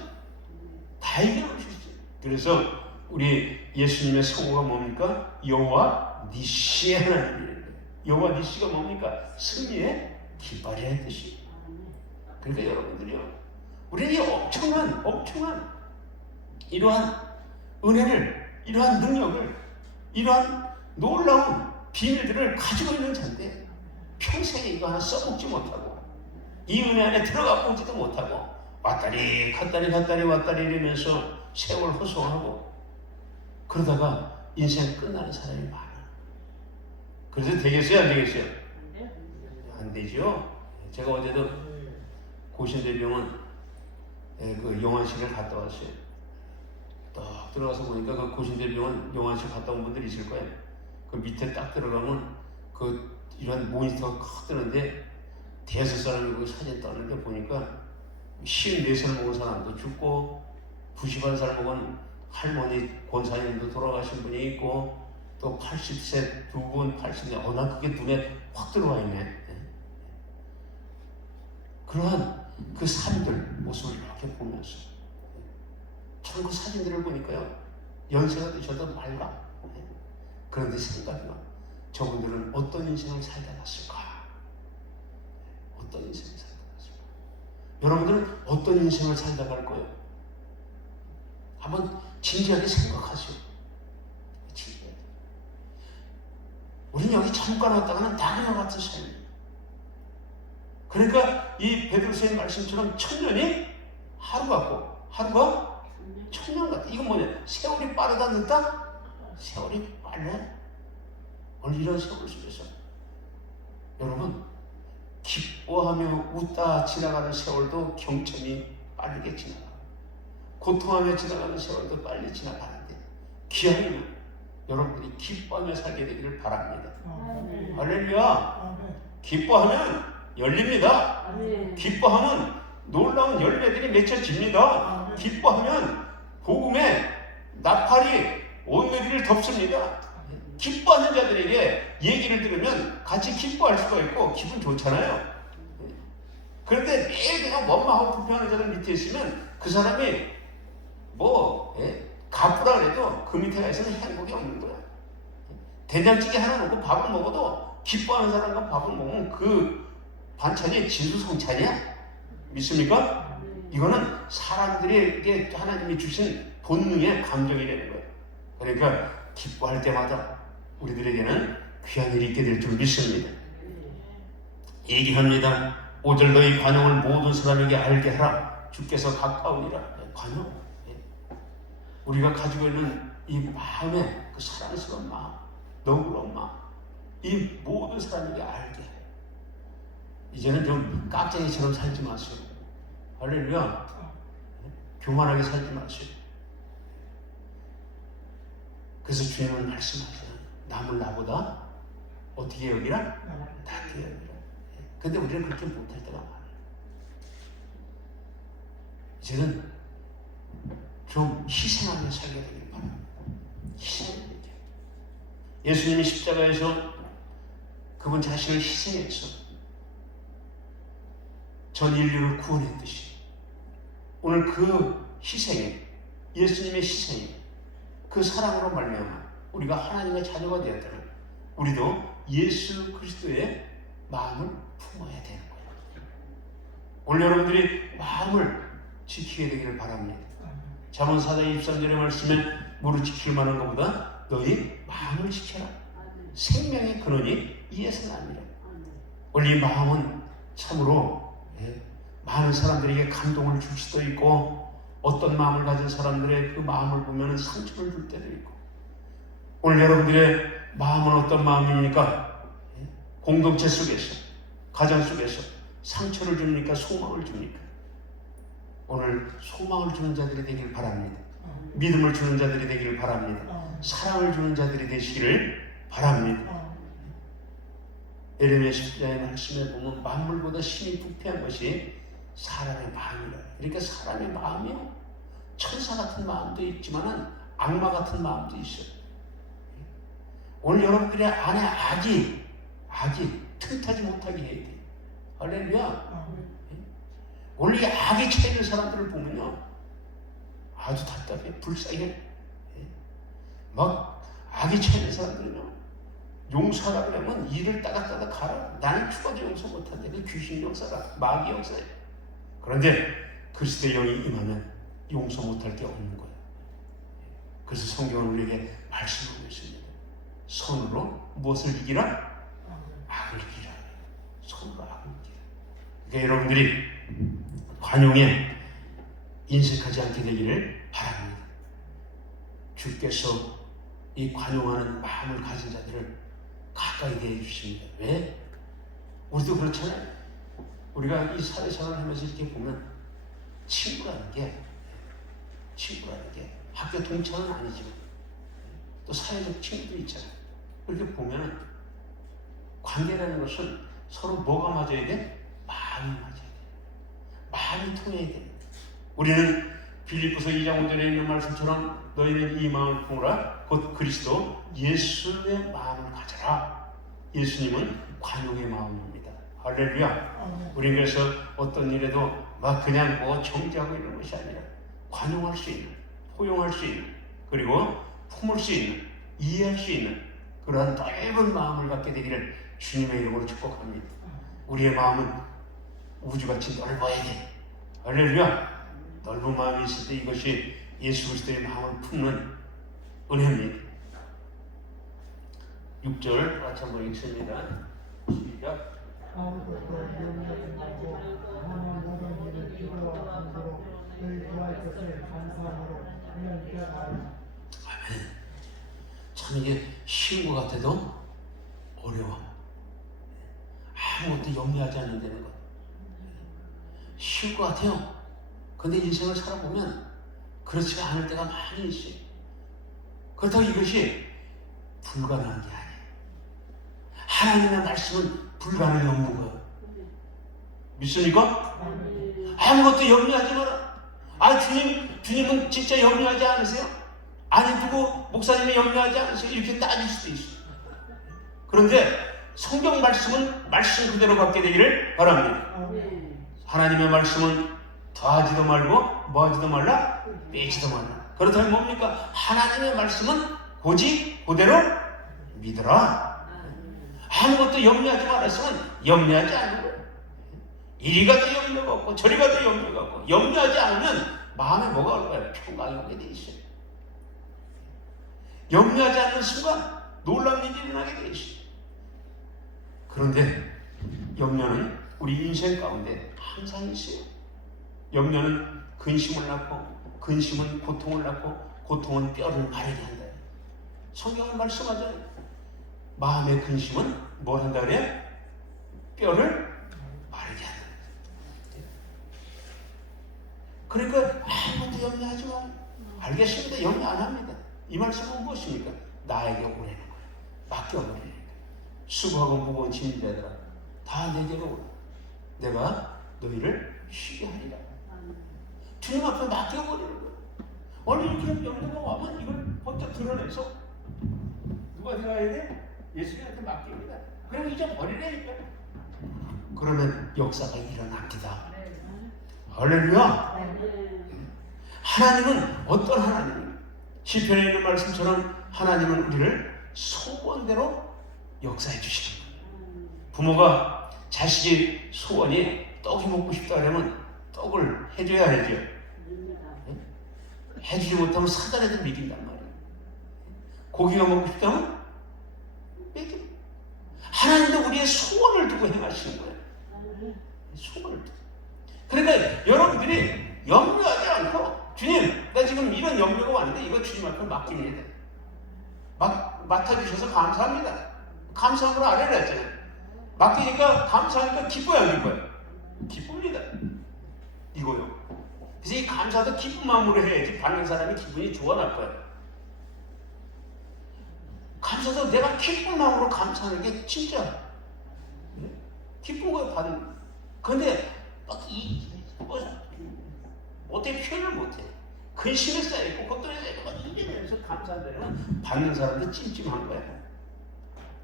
다 이겨놓으셨어요. 그래서 우리 예수님의 성호가 뭡니까? 여호와 니시의 하나님이에요. 여호와 니시가 뭡니까? 승리의 깃발이라는 뜻이에요. 그러니까 여러분들이요, 우리는 이 엄청난 이러한 은혜를, 이러한 능력을, 이러한 놀라운 비밀들을 가지고 있는 자인데 평생에 이거 하나 써먹지 못하고 이 은혜 안에 들어가 보지도 못하고 왔다리 갔다리 이러면서 세월 허송하고 그러다가 인생 끝나는 사람이 많아. 그래서 되겠어요? 안 되겠어요? 안 되죠. 제가 어제도 고신대병원 그 영안실을 갔다 왔어요. 딱 들어가서 보니까 그 고신대병원 영안실 갔다 온 분들 있을 거예요. 그 밑에 딱 들어가면 그 이런 모니터가 커 뜨는데 대여섯 사람이 그 사진 떠는데 보니까 54살 먹은 사람도 죽고 91살 먹은 할머니 권사님도 돌아가신 분이 있고 또 80세 두 분, 80세, 난 그게 눈에 확 들어와 있네. 그러한 그 사람들 모습을 이렇게 보면서 참 그 사진들을 보니까요, 연세가 드셔도 맑아. 그런데 생각이 나. 저분들은 어떤 인생을 살다 갔을까? 어떤 인생을 살다 갔을까? 여러분들은 어떤 인생을 살다 갈 거예요? 한번 진지하게 생각하시오. 진지하게. 우리는 여기 잠깐 왔다가는 나그네 같은 삶이에요. 그러니까 이 베드로서의 말씀처럼 천년이 하루 같고 하루가 천년 같다. 이건 뭐냐? 세월이 빠르다 늦다? 세월이 빨라. 오늘 이런 세월 속에서 여러분 기뻐하며 웃다 지나가는 세월도 경천이 빠르게 지나가. 고통하며 지나가는 세월도 빨리 지나가는데 기왕이면 여러분들이 기뻐하며 살게 되기를 바랍니다. 할렐루야. 기뻐하면 열립니다. 기뻐하면 놀라운 열매들이 맺혀집니다. 기뻐하면 복음의 나팔이 온 누리를 덮습니다. 기뻐하는 자들에게 얘기를 들으면 같이 기뻐할 수가 있고 기분 좋잖아요. 그런데 매일 그냥 원망하고 불평하는 자들 밑에 있으면 그 사람이 가쁘라 그래도 그 밑에 가 있으면 행복이 없는 거야. 된장찌개 하나 넣고 밥을 먹어도 기뻐하는 사람과 밥을 먹으면 그 반찬이 진수성찬이야. 믿습니까? 이거는 사람들에게 하나님이 주신 본능의 감정이라는 거예요. 그러니까 기뻐할 때마다 우리들에게는 귀한 일이 있게 될 줄 믿습니다. 얘기합니다. 5절 너희 관용을 모든 사람에게 알게 하라. 주께서 가까우니라. 관용. 우리가 가지고 있는 이 마음의 그 사랑스러운 마음, 너그러운 마음, 이 모든 사람에게 알게 해. 이제는 좀 깍쟁이처럼 살지 마세요. 할렐루야. 교만하게 살지 마세요. 그래서 주님은 말씀하세요. 남을 나보다 어떻게 여기라? 낮게 여기라. 근데 우리는 그렇게 못할 때가 많아요. 이제는 좀 희생하며 살게 되길 바랍니다. 희생하며. 예수님이 십자가에서 그분 자신을 희생해서 전 인류를 구원했듯이 오늘 그 희생에, 예수님의 희생에, 그 사랑으로 말미암아 우리가 하나님의 자녀가 되었다면 우리도 예수 그리스도의 마음을 품어야 되는 거예요. 오늘 여러분들이 마음을 지키게 되기를 바랍니다. 잠언 4장 23절의 말씀에 무릇 지킬 만한 것보다 너희 마음을 지켜라. 생명의 근원이 이에서 납니다. 오늘 이 마음은 참으로 많은 사람들에게 감동을 줄 수도 있고, 어떤 마음을 가진 사람들의 그 마음을 보면 상처를 줄 때도 있고. 오늘 여러분들의 마음은 어떤 마음입니까? 공동체 속에서, 가정 속에서 상처를 줍니까? 소망을 줍니까? 오늘 소망을 주는 자들이 되길 바랍니다. 믿음을 주는 자들이 되길 바랍니다. 사랑을 주는 자들이 되시기를 바랍니다. 에레미야 10장의 말씀에 보면 만물보다 심히 부패한 것이 사람의 마음이라. 그러니까 사람의 마음이요, 천사 같은 마음도 있지만 악마 같은 마음도 있어요. 오늘 여러분들의 안에 악이 틈타지 못하게 해야 돼요. 할렐루야. 오늘 이 악이 차있는 사람들을 보면요, 아주 답답해, 불쌍해. 막 악이 차있는 사람들은요, 용서하라 그러면 이를 따닥따닥 가라. 나는 죽어도 용서 못한대. 그 귀신 용서라, 마귀 용서해. 그런데 그리스도의 영이 임하면 용서 못할 게 없는 거예요. 그래서 성경은 우리에게 말씀하고 있습니다. 손으로 무엇을 이기라? 악을 이기라. 손으로 악을 이기라. 그러니까 여러분들이 관용에 인색하지 않게 되기를 바랍니다. 주께서 이 관용하는 마음을 가진 자들을 가까이 대해 주십니다. 왜? 우리도 그렇잖아요. 우리가 이 사회생활을 하면서 이렇게 보면 친구라는 게 학교 동창은 아니지만 또 사회적 친구도 있잖아요. 이렇게 보면 관계라는 것은 서로 뭐가 맞아야 돼? 마음이 맞아야 돼. 마음이 통해야 돼. 우리는 빌립보서 2장 5절에 있는 말씀처럼 너희는 이 마음을 품으라. 곧 그리스도 예수의 마음을 가져라. 예수님은 관용의 마음입니다. 할렐루야. 우리 그래서 어떤 일에도 막 그냥 정지하고 있는 것이 아니라 관용할 수 있는, 포용할 수 있는, 그리고 품을 수 있는, 이해할 수 있는 그러한 넓은 마음을 갖게 되기를 주님의 이름으로 축복합니다. 우리의 마음은 우주같이 넓어야 돼. 할렐루야. 넓은 마음이 있을 때 이것이 예수 그리스도의 마음을 품는 은혜입니다. 6절 같이 한번 읽습니다. 시작. 아멘. 참 이게 쉬운 것 같아도 어려워. 아무것도 염려하지 않는다는 것. 쉬울 것 같아요. 근데 인생을 살아보면 그렇지가 않을 때가 많이 있어요. 그렇다고 이것이 불가능한 게 아니에요. 하나님의 말씀은 불가능이 없는 거예요. 믿습니까? 아무것도 염려하지 마라. 주님은 진짜 염려하지 않으세요? 아니, 누구 목사님이 염려하지 않으세요? 이렇게 따질 수도 있어요. 그런데 성경 말씀은 말씀 그대로 갖게 되기를 바랍니다. 하나님의 말씀은 더하지도 말고 뭐하지도 말라? 빼지도 말라. 그렇다면 뭡니까? 하나님의 말씀은 고지 그대로 믿어라. 아무것도 염려하지 말았으면 염려하지 않는 거예요. 이리 가도 염려가 없고 저리 가도 염려가 없고, 염려하지 않으면 마음에 뭐가 올 거예요? 평강이 오게 돼 있어요. 염려하지 않는 순간 놀라운 일이 일어나게 돼 있어요. 그런데 염려는 우리 인생 가운데 항상 있어요. 염려는 근심을 낳고, 근심은 고통을 낳고, 고통은 뼈를 마르게 한다. 성경은 말씀하잖아요. 마음의 근심은 뭘 한다 그래요? 뼈를 마르게 한다. 그러니까 아무것도 염려하지 마. 알겠습니다. 염려 안 합니다. 이 말씀은 무엇입니까? 나에게 오라는 거예요. 맡겨버리는 거예요. 수고하고 무거운 짐진 자들아, 다 내게로 오라. 내가 너희를 쉬게 하리라. 주님 앞에 맡겨버리는 거예요. 원래 이렇게 염려가 와면 이걸 번쩍 드러내서 누가 들어가야 돼? 예수님한테 맡깁니다. 그럼 잊어버리라니까. 그러면 역사가 일어납니다. 할렐루야. 하나님은 어떤 하나님이에요? 시편에 있는 말씀처럼 하나님은 우리를 소원대로 역사해 주시는 거예요. 부모가 자식의 소원이 떡이 먹고 싶다 그러면 떡을 해줘야 하죠. 해주지 못하면 사단에도 먹인단 말이에요. 고기가 먹고 싶다면 먹여. 하나님도 우리의 소원을 두고 행하시는 거예요. 소원을 두고. 그러니까 여러분들이 염려하지 않고 주님, 나 지금 이런 염려가 왔는데 이거 주님 앞에 맡깁니다. 맡아주셔서 감사합니다. 감사함으로 아뢰라 했잖아요. 맡기니까 감사하니까 기뻐요, 안 기뻐요? 기쁩니다. 이거요. 그래서 이 감사도 기쁜 마음으로 해야지 받는 사람이 기분이 좋아 나빠요. 감사도 내가 기쁜 마음으로 감사하는 게 진짜 기쁜 거예요, 받는. 그런데 막 어떻게 표현을 못해. 근심에 쌓여있고 걱정에 쌓여있고 막 이겨내면서 감사한다면 받는 사람도 찜찜한 거야.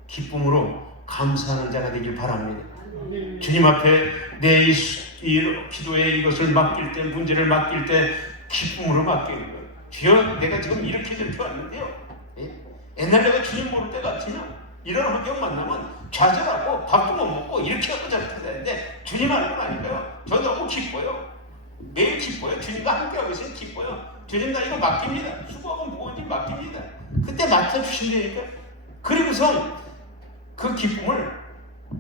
기쁨으로 감사하는 자가 되길 바랍니다. 주님 앞에 내 이 기도에 이것을 맡길 때, 문제를 맡길 때 기쁨으로 맡기는 거예요. 주여, 내가 지금 이렇게 왔는데요. 옛날 내가 주님 모를 때 같으면 이런 환경 만나면 좌절하고 밥도 못 먹고 이렇게 하고 저렇게 되는데 주님 알고 나니까요. 저 너무 기뻐요. 매일 기뻐요. 주님과 함께하고 있으니 기뻐요. 주님 나 이거 맡깁니다. 수고하고 무거운 일 맡깁니다. 그때 맡아주신다니까. 그리고선 그 기쁨을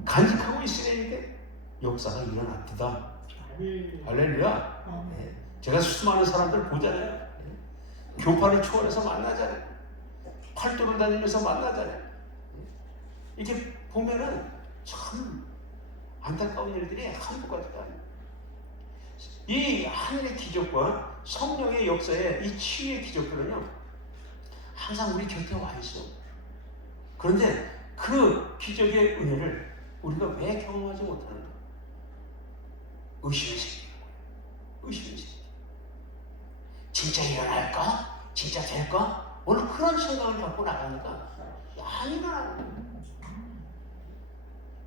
간직하고 있으니까 역사가 일어납니다. 할렐루야. 제가 수많은 사람들 보잖아요. 교파를 초월해서 만나잖아요. 팔도를 다니면서 만나잖아요. 이렇게 보면은 참 안타까운 일들이 한두 가지가 아니에요. 이 하늘의 기적과 성령의 역사에 이 치유의 기적들은요 항상 우리 곁에 와 있어. 그런데 그 기적의 은혜를 우리가 왜 경험하지 못하는가? 의심이 생기는 거예요. 의심이 생기는 거예요. 진짜 일어날까? 진짜 될까? 오늘 그런 생각을 갖고 나가니까 안 일어나는 거예요.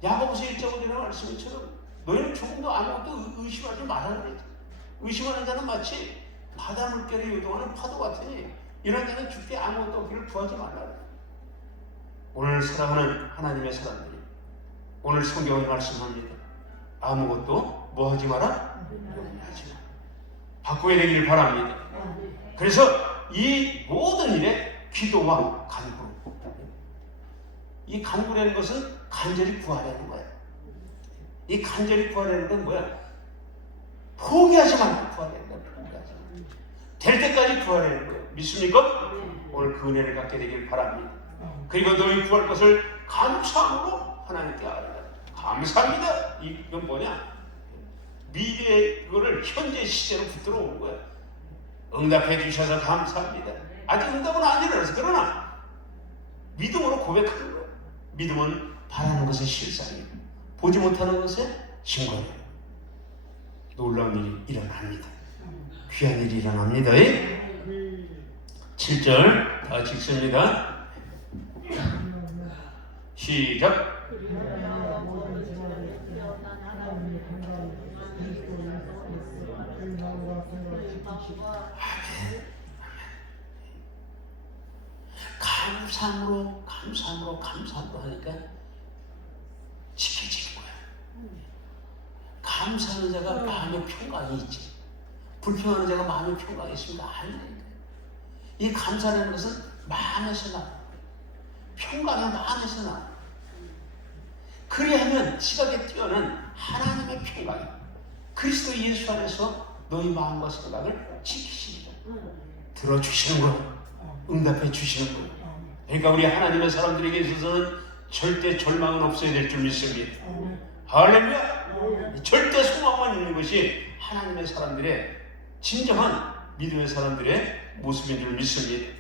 야고보서 1장에 말씀처럼 너희는 조금도 아무것도 의심하지 말아야 돼. 의심하는 자는 마치 바다 물결에 요동하는 파도 같으니 이런 자는 주께 아무것도 없기를 구하지 말라. 오늘 사랑하는 하나님의 사람들이 오늘 성경이 말씀합니다. 아무것도 뭐 하지 마라? 염려하지 마라. 바꾸어야 되길 바랍니다. 그래서 이 모든 일에 기도와 간구. 이 간구라는 것은 간절히 구하려는 거예요. 이 간절히 구하려는 건 뭐야? 포기하지 말고 구하려는 거예요. 포기하지 말고. 될 때까지 구하려는 거예요. 믿습니까? 오늘 그 은혜를 갖게 되길 바랍니다. 그리고 너희 구할 것을 감사함으로 하나님께 아뢰라. 감사합니다. 이건 뭐냐? 미래의 그거를 현재 시제로 붙들어 오는 거야. 응답해 주셔서 감사합니다. 아직 응답은 안 일어나서 그러나 믿음으로 고백하는 거야. 믿음은 바라는 것의 실상이에요. 보지 못하는 것의 증거예요. 놀라운 일이 일어납니다. 귀한 일이 일어납니다. 7절 다 읽습니다. 시작. 감사함으로 하니까 지켜지는 거야. 감사하는 자가 마음에 평강이 있지. 불평하는 자가 마음에 평강이 있습니다. 아니니까. 이 감사라는 것은 마음에서 나. 평강은 마음에서 나. 그리하면 지각에 뛰어난 하나님의 평강이 그리스도 예수 안에서 너희 마음과 생각을 지키시리라. 들어주시는 거예요. 응답해 주시는 거예요. 그러니까 우리 하나님의 사람들에게 있어서는 절대 절망은 없어야 될 줄 믿습니다. 할렐루야. 절대 소망만 있는 것이 하나님의 사람들의 진정한 믿음의 사람들의 모습인 줄 믿습니다.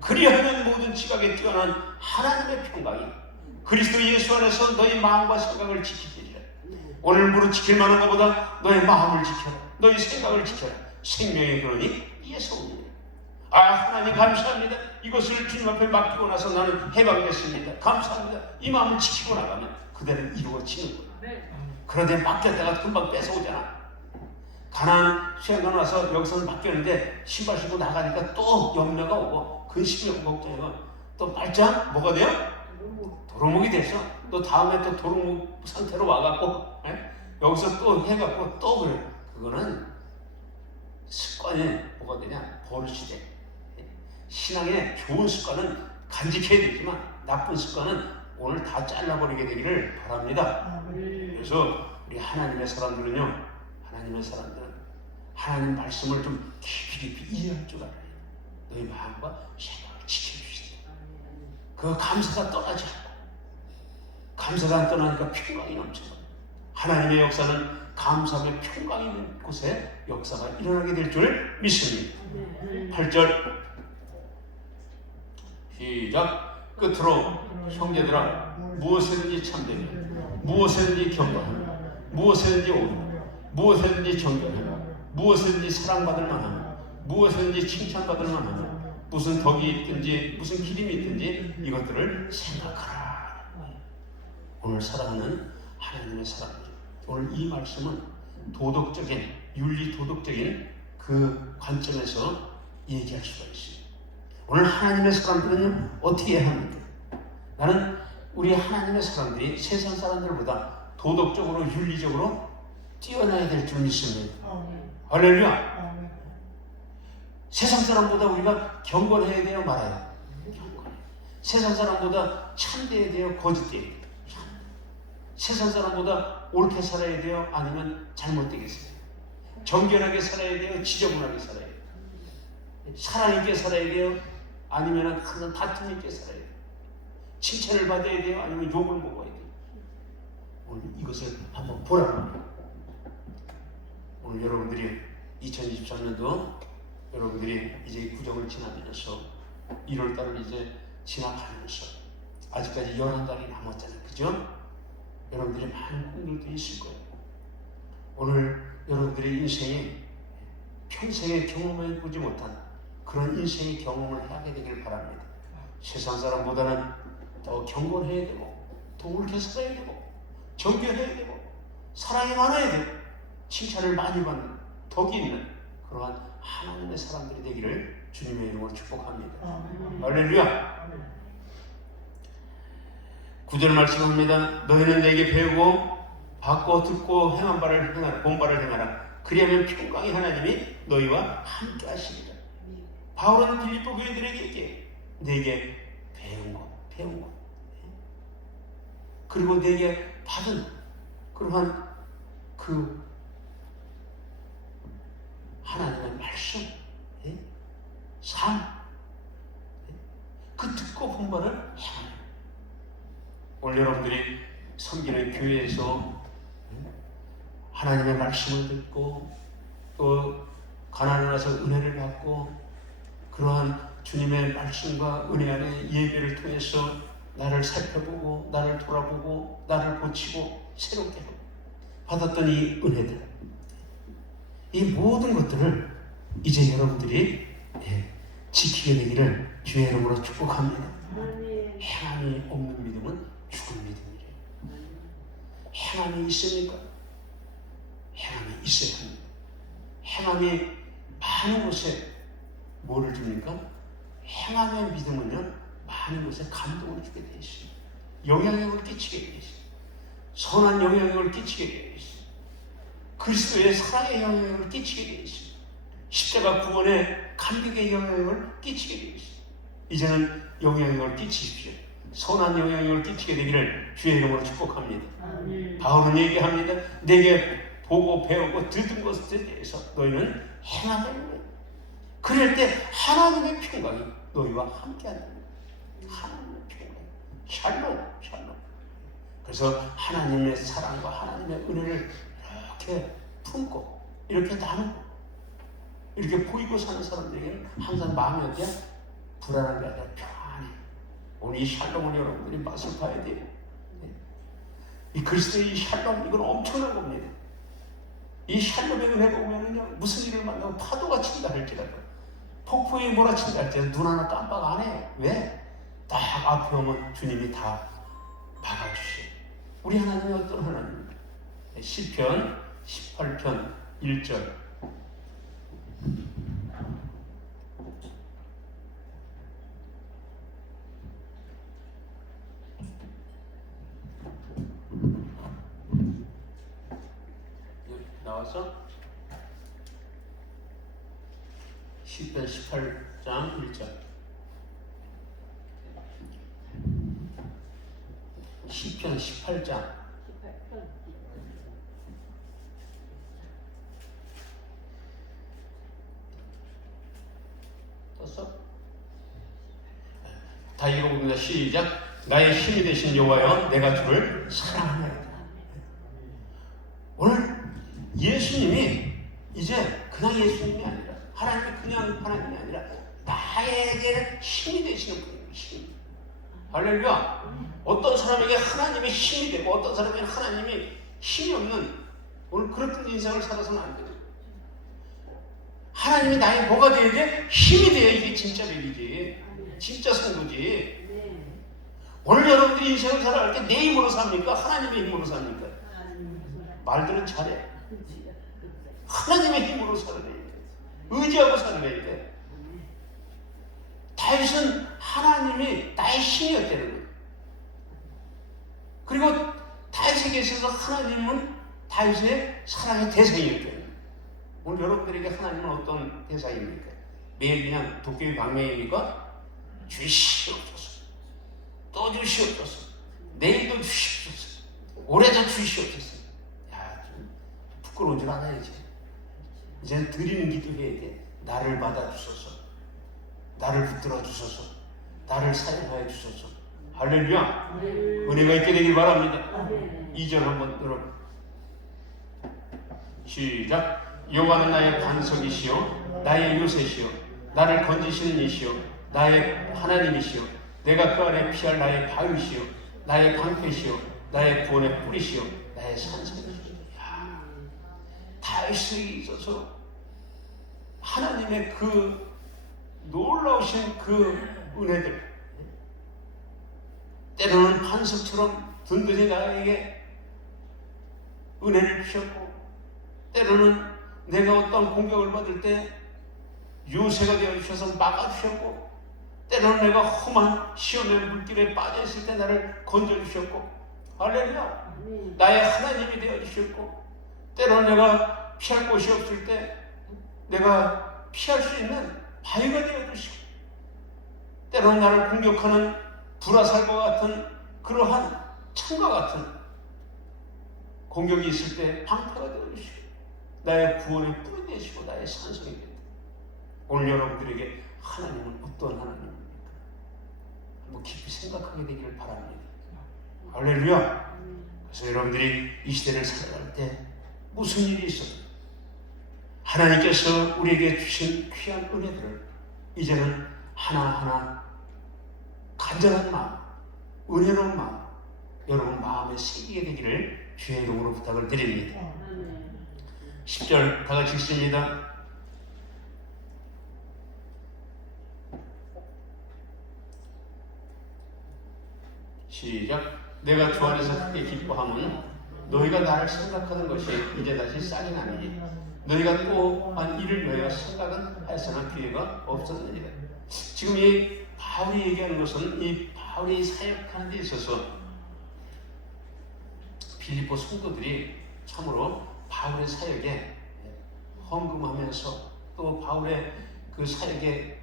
그리하면 모든 지각에 뛰어난 하나님의 평강이 그리스도 예수 안에서 너희 마음과 생각을 지키리라. 오늘 무릇 지킬 만한 것보다 너의 마음을 지켜라. 너희 생각을 지켜라. 생명의 근원이 이에서 옵니다. 하나님 감사합니다. 이것을 주님 앞에 맡기고 나서 나는 해방됐습니다. 감사합니다. 이 마음을 지키고 나가면 그대로 이루어지는 거예요. 그런데 맡겼다가 금방 뺏어오잖아. 가나안 수양관 와서 여기서는 맡겼는데 신발 신고 나가니까 또 염려가 오고 근심이 오고 걱정이 오고 또 발장 뭐가 돼요? 도루묵이 돼서 또 다음에 또 도루묵 상태로 와갖고 여기서 또 해갖고 또 그래. 그거는 습관이 뭐가 되냐? 버릇이 돼. 신앙의 좋은 습관은 간직해야 되지만 나쁜 습관은 오늘 다 잘라버리게 되기를 바랍니다. 그래서 우리 하나님의 사람들은요, 하나님 말씀을 좀 깊이 이해할 줄 알아요. 너희 마음과 생각을 지켜주시다. 그 감사가 떠나지 않고, 감사가 안 떠나니까 평강이 넘쳐요. 하나님의 역사는 감사하며 평강이 있는 곳에 역사가 일어나게 될 줄 믿습니다. 8절 시작. 끝으로 형제들아, 무엇이든지 참되며, 무엇이든지 경건하며, 무엇이든지 옳으며, 무엇이든지 정결하며, 무엇이든지 사랑받을 만하며, 무엇이든지 칭찬받을 만하며, 무슨 덕이 있든지 무슨 기림이 있든지 이것들을 생각하라. 오늘 사랑하는 하나님의 사람들, 오늘 이 말씀은 도덕적인, 윤리 도덕적인 그 관점에서 얘기할 수가 있어요. 오늘 하나님의 사람들은 어떻게 해야 합니까? 나는 우리 하나님의 사람들이 세상 사람들보다 도덕적으로 윤리적으로 뛰어나야 될 줄 믿습니다. 할렐루야. 세상 사람보다 우리가 경건해야 돼요, 말아요? 경건. 세상 사람보다 참돼야 돼요, 거짓돼야 돼요? 세상 사람보다 옳게 살아야 돼요, 아니면 잘못되게 살아야 돼요? 정결하게 살아야 돼요, 지저분하게 살아야 돼요? 사랑 있게 살아야 돼요, 아니면 항상 다툼 있게 살아야 돼요? 칭찬을 받아야 돼요, 아니면 욕을 먹어야 돼요? 오늘 이것을 한번 보라고. 오늘 여러분들이 2023년도 여러분들이 이제 구정을 지나면서 1월달을 이제 지나가면서 아직까지 11달이 남았잖아요. 그죠? 여러분들이 많은 꿈들도 있을 거예요. 오늘 여러분들의 인생이 평생에 경험해보지 못한 그런 인생의 경험을 하게 되길 바랍니다. 세상 사람보다는 더 경건해야 되고, 더 옳게 살아야 되고, 정결해야 되고, 사랑이 많아야 되고, 칭찬을 많이 받는, 덕이 있는 그러한 하나님의 사람들이 되기를 주님의 이름으로 축복합니다. 할렐루야. 9절 말씀합니다. 너희는 내게 배우고 받고 듣고 행한 바를 행하라, 본 바를 행하라. 그리하면 평강의 하나님이 너희와 함께 하시리라. 바울은 빌립보 교회들에게 내게 배운 것, 그리고 내게 받은 그러한 그 하나님의 말씀, 삶, 그 듣고 본 바를 행하라. 오늘 여러분들이 섬기는 교회에서 하나님의 말씀을 듣고 또 가난에 와서 은혜를 받고 그러한 주님의 말씀과 은혜 안에 예배를 통해서 나를 살펴보고 나를 돌아보고 나를 고치고 새롭게 하고 받았던 이 은혜들, 이 모든 것들을 이제 여러분들이 지키게 되기를 주의 이름으로 축복합니다. 행함이 없는 믿음은 죽은 믿음이래요. 행함이 있으니까 행함이 있어야 합니다. 행함이 많은 곳에 뭐를 줍니까? 행함의 믿음은요, 많은 곳에 감동을 주게 되어 있어요. 영향력을 끼치게 되어 있어요. 선한 영향력을 끼치게 되어 있어요. 그리스도의 사랑의 영향력을 끼치게 되어 있어요. 십자가 구원의 감격의 영향력을 끼치게 되어 있어요. 이제는 영향력을 끼치십시오. 선한 영향력을 끼치게 되기를 주의 이름으로 축복합니다. 바울은 얘기합니다. 내게 보고 배우고 들은 것에 대해서 너희는 행하는 거예요. 그럴 때 하나님의 평강이 너희와 함께한다. 하나님의 평강, 샬롬. 그래서 하나님의 사랑과 하나님의 은혜를 이렇게 품고 이렇게 나누고 이렇게 보이고 사는 사람들에게는 항상 마음이 어때요? 불안한 게 아니라 평안해. 오늘 이 샬롬을 여러분들이 맛을 봐야 돼요. 이 그리스도의 이 샬롬, 이건 엄청난 겁니다. 이 샬롬의 은혜가 오면은요, 무슨 일을 만나고 파도가 친다 할지라도, 폭풍이 몰아친다 할지라도 눈 하나 깜빡 안 해요. 왜? 딱 앞에 오면 주님이 다 막아주셔. 우리 하나님이 어떤 하나님입니까? 시편 18편 1절. 나왔어? 시편 18장 1절. 시편 18장 18편. 떴어? 다 읽어봅니다. 시작. 나의 힘이 되신 여호와여, 내가 주를 사랑하나이다. 오늘 예수님이 이제 그냥 예수님이 아니라, 하나님이 그냥 하나님이 아니라 나에게 힘이 되시는 분이에요. 힘. 할렐루야. 어떤 사람에게 하나님의 힘이 되고 어떤 사람에게 하나님이 힘이 없는, 오늘 그런 인생을 살아서는 안 돼요. 하나님이 나의 뭐가 돼야 돼? 힘이 돼야 이게 진짜 믿이지, 진짜 성도지. 오늘 여러분들이 인생을 살아갈 때 내 힘으로 삽니까? 하나님의 힘으로 삽니까? 말들은 잘해. 하나님의 힘으로 살아야 돼. 의지하고 살아야 돼. 다윗은 하나님이 나의 힘이었다는 거예요. 그리고 다윗에게 있어서 하나님은 다윗의 사랑의 대상이었다는 거예요. 오늘 여러분들에게 하나님은 어떤 대상입니까? 매일 그냥 도깨비 방맹이니까 주시옵소서, 또 주시옵소서, 내일도 주시옵소서, 올해도 주시옵소서. 야, 좀 부끄러운 줄 알아야지. 이제는 드리는 기도해야 돼. 나를 받아주소서, 나를 붙들어 주소서, 나를 사용하여 주소서. 할렐루야. 은혜가 있게 되길 바랍니다. 2절 한번 여러분 시작. 여호와는 나의 반석이시요 나의 요새시요 나를 건지시는 이시요 나의 하나님이시요 내가 그 안에 피할 나의 바위시요 나의 방패시요 나의 구원의 뿌리시요 나의 산성이시요. 다윗에 있어서 하나님의 그 놀라우신 그 은혜들, 때로는 반석처럼 든든히 나에게 은혜를 주셨고, 때로는 내가 어떤 공격을 받을 때 요새가 되어주셔서 막아주셨고, 때로는 내가 험한 시험의 물길에 빠져있을 때 나를 건져주셨고, 할렐루야. 나의 하나님이 되어주셨고, 때로는 내가 피할 곳이 없을 때 내가 피할 수 있는 바위가 되어주시고, 때로는 나를 공격하는 불화살과 같은 그러한 창과 같은 공격이 있을 때 방패가 되어주시고, 나의 구원의 뿔이 되시고 나의 산성이 됩니다. 오늘 여러분들에게 하나님은 어떤 하나님입니까? 한번 깊이 생각하게 되기를 바랍니다. 할렐루야. 그래서 여러분들이 이 시대를 살아갈 때 무슨 일이 있어도 하나님께서 우리에게 주신 귀한 은혜들을 이제는 하나하나 간절한 마음, 은혜로운 마음, 여러분 마음에 새기게 되기를 주의 이름으로 부탁을 드립니다. 10절 다 같이 읽습니다. 시작. 내가 주 안에서 크게 기뻐함은 너희가 나를 생각하는 것이 이제 다시 싹이 나니 너희가 또한 이를 위하여 생각은 하였으나 기회가 없었느니라. 지금 이 바울이 얘기하는 것은 이 바울이 사역하는 데 있어서 빌립보 성도들이 참으로 바울의 사역에 헌금하면서 또 바울의 그 사역에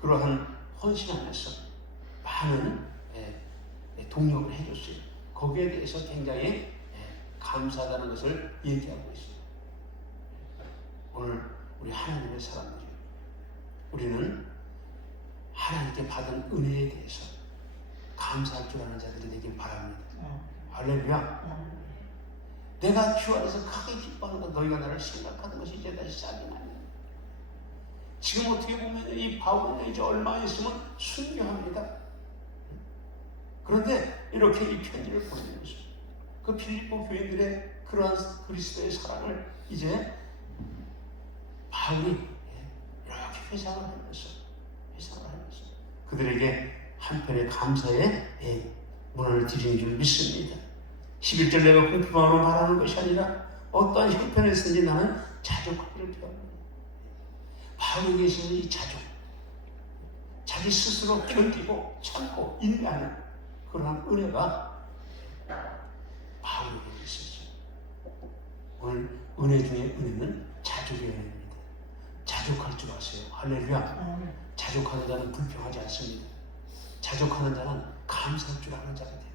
그러한 헌신하면서 많은 동력을 해줬어요. 거기에 대해서 굉장히 감사하다는 것을 얘기하고 있습니다. 오늘 우리 하나님의 사람들이, 우리는 하나님께 받은 은혜에 대해서 감사할 줄 아는 자들이 되길 바랍니다. 할렐루야. 내가 주 안에서 크게 기뻐하는 것, 너희가 나를 생각하는 것이 이제 다시 싹이 나니. 지금 어떻게 보면 이 바울은 이제 얼마 있으면 순교합니다. 그런데 이렇게 이 편지를 보내면서 그 빌립보 교인들의 그러한 그리스도의 사랑을 이제 바울이 이렇게 회상을 하면서 그들에게 한편의 감사의 문화를 드리는 줄 믿습니다. 11절 내가 공평함으로 말하는 것이 아니라 어떠한 형편에서든지 나는 자족하기를 배웁니다. 바울에게 있어서 이 자족, 자기 스스로 견디고 참고 인내하는 그러한 은혜가 바울에게 있었어요. 오늘 은혜 중에 은혜는 자족의 은혜입니다. 자족할 줄 아세요. 할렐루야. 자족하는 자는 불평하지 않습니다. 자족하는 자는 감사할 줄 아는 자가 돼요.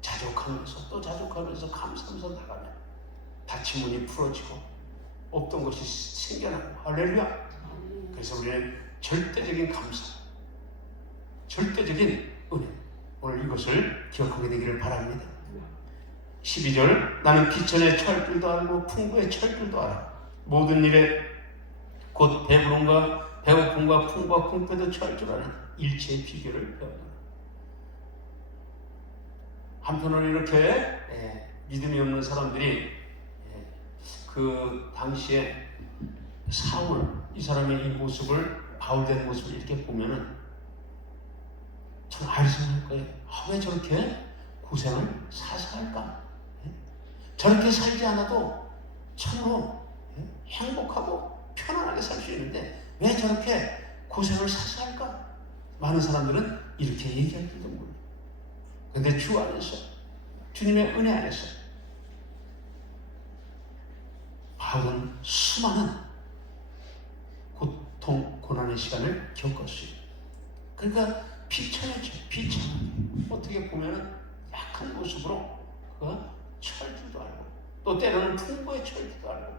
자족하면서 또 자족하면서 감사하면서 나가면 닫힌 문이 풀어지고 없던 것이 생겨나고 할렐루야. 그래서 우리는 절대적인 감사, 절대적인 은혜, 오늘 이것을 기억하게 되기를 바랍니다. 12절 나는 비천의 철들도 알고 풍부의 철들도 알아. 모든 일에 곧 배부름과 배고픔과 풍부와 궁핍도 처할 줄 아는 일체의 비결을 배운다. 한편으로 이렇게 믿음이 없는 사람들이 그 당시에 사울 이 사람의 이 모습을 바울된 모습을 이렇게 보면은 참 아리송할 거예요. 왜 저렇게 고생을 사사할까? 저렇게 살지 않아도 참으로 행복하고 편안하게 살 수 있는데 왜 저렇게 고생을 사사할까? 많은 사람들은 이렇게 얘기할지도 몰라요. 근데 주 안에서, 주님의 은혜 안에서 바울은 수많은 고통, 고난의 시간을 겪었어요. 그러니까 비천하죠. 비천. 어떻게 보면은 약한 모습으로 그 철들도 알고 또 때로는 풍부의 철들도 알고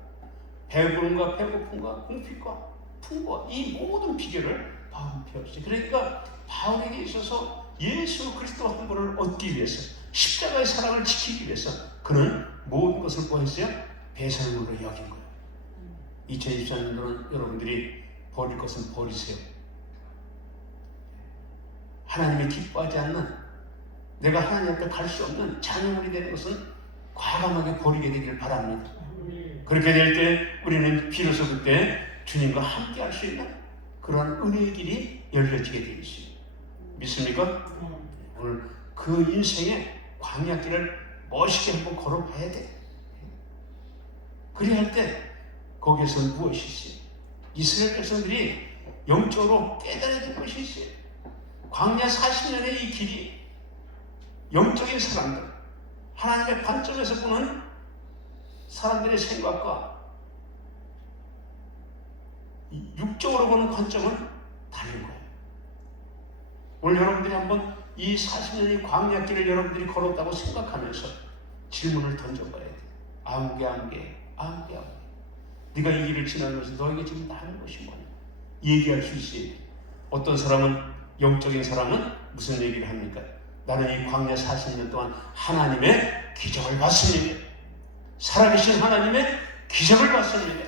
배부름과 배고픔과 궁핍과 풍부와 이 모든 비결을 바울은 배웠어요. 그러니까 바울에게 있어서 예수 그리스도 한 분을 얻기 위해서 십자가의 사랑을 지키기 위해서 그는 모든 것을 보냈어요. 배설물로 여긴 거예요. 2024년도는 여러분들이 버릴 것은 버리세요. 하나님이 기뻐하지 않는 내가 하나님 앞에 갈 수 없는 장애물이 되는 것은 과감하게 버리게 되기를 바랍니다. 그렇게 될 때 우리는 비로소 그때 주님과 함께 할 수 있는 그런 은혜의 길이 열려지게 되어 있어요. 믿습니까? 오늘 그 인생의 광야길을 멋있게 한번 걸어봐야 돼. 그래야 할 때 거기에서 무엇이 있어요? 이스라엘 백성들이 영적으로 깨달아야 될 것이 있어요. 광야 40년의 이 길이 영적인 사람들, 하나님의 관점에서 보는 사람들의 생각과 육적으로 보는 관점은 다른 거예요. 오늘 여러분들이 한번 이 40년의 광야길을 여러분들이 걸었다고 생각하면서 질문을 던져봐야 돼요. 아무개. 네가 이 길을 지나면서 너에게 지금 나는 것이 뭐냐? 얘기할 수 있어요. 어떤 사람은, 영적인 사람은 무슨 얘기를 합니까? 나는 이 광야 40년 동안 하나님의 기적을 봤습니다. 살아계신 하나님의 기적을 봤습니다.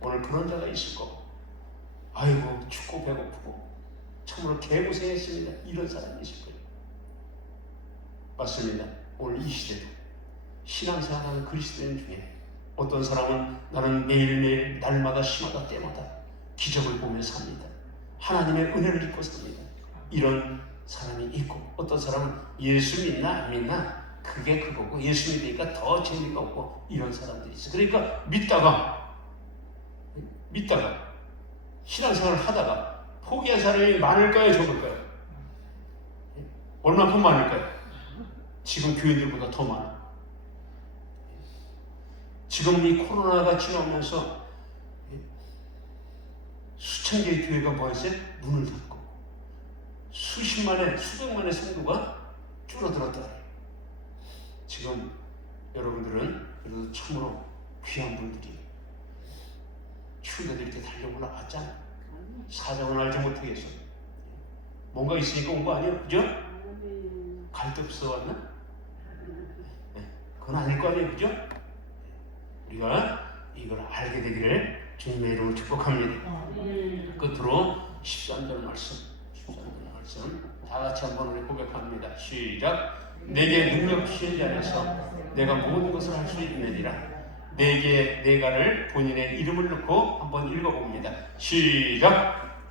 오늘 그런 자가 있을 거고, 아이고 춥고 배고프고 참으로 개고생했습니다. 이런 사람이 있을 거예요. 맞습니다. 오늘 이 시대도 신앙생활하는 그리스도인 중에 어떤 사람은 나는 매일매일 날마다 시마다 때마다 기적을 보며 삽니다. 하나님의 은혜를 입고 삽니다. 이런 사람이 있고, 어떤 사람은 예수 믿나 안 믿나 그게 그거고 예수 믿으니까 더 재미가 없고 이런 사람들이 있어요. 그러니까 믿다가 신앙생활을 하다가 포기한 사람이 많을까요? 적을까요? 얼마큼 많을까요? 지금 교인들보다 더 많아. 지금 이 코로나가 지나면서 수천 개의 교회가 뭐했어요? 문을 닫고 수십만의, 수백만의 성도가 줄어들었다. 지금 여러분들은 그래도 참으로 귀한 분들이 추운데도 이렇게 달려 올라왔잖아. 사정은 알지 못하겠어. 뭔가 있으니까 온 거 아니에요? 그죠? 갈 데 없어 왔나? 네, 그건 아닐 거 아니에요? 그죠? 우리가 이걸 알게 되기를 주님의 이름으로 축복합니다. 끝으로 13절 말씀 다 같이 한번 우리 고백합니다. 시작. 내게 능력 주신 자 안에서 내가 모든 것을 할 수 있느니라. 내게 내가를 본인의 이름을 넣고 한번 읽어봅니다. 시작.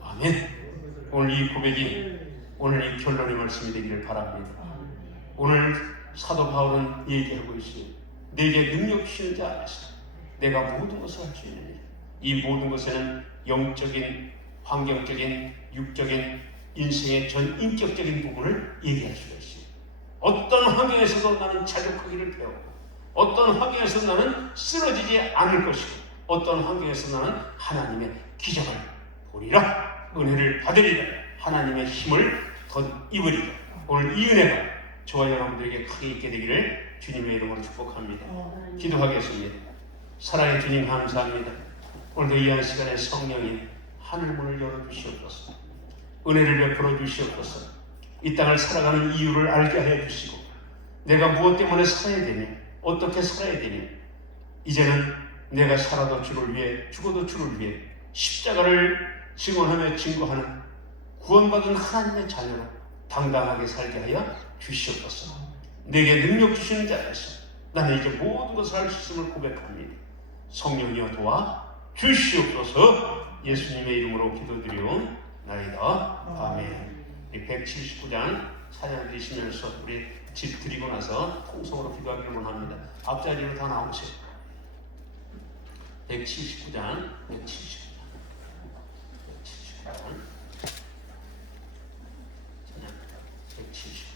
아멘. 오늘 이 고백이 오늘 이 결론의 말씀이 되기를 바랍니다. 오늘 사도 바울은 얘기하고 있어요. 내게 능력 주시는 자 안에서 내가 모든 것을 할 수 있느니라. 이 모든 것에는 영적인, 환경적인, 육적인, 인생의 전 인격적인 부분을 얘기할 수가 있어요. 어떤 환경에서도 나는 자족하기를 배우고, 어떤 환경에서 나는 쓰러지지 않을 것이고, 어떤 환경에서 나는 하나님의 기적을 보리라, 은혜를 받으리라, 하나님의 힘을 덧입으리라. 오늘 이 은혜가 저와 여러분들에게 크게 있게 되기를 주님의 이름으로 축복합니다. 기도하겠습니다. 사랑의 주님 감사합니다. 오늘도 이 한 시간에 성령이 하늘문을 열어주시옵소서. 은혜를 베풀어 주시옵소서. 이 땅을 살아가는 이유를 알게 하여 주시고, 내가 무엇 때문에 살아야 되냐, 어떻게 살아야 되냐, 이제는 내가 살아도 주를 위해, 죽어도 주를 위해 십자가를 증언하며 증거하는 구원받은 하나님의 자녀로 당당하게 살게 하여 주시옵소서. 내게 능력 주시는 자에서 나는 이제 모든 것을 할 수 있음을 고백합니다. 성령이여 도와 주시옵소서. 예수님의 이름으로 기도드리옵나이다. 아멘. 179장 찬양 드리시면서 우리 집 드리고 나서 통성으로 기도하기를 원합니다. 앞자리로 다 나오세요. 179장 179장 찬양 179장.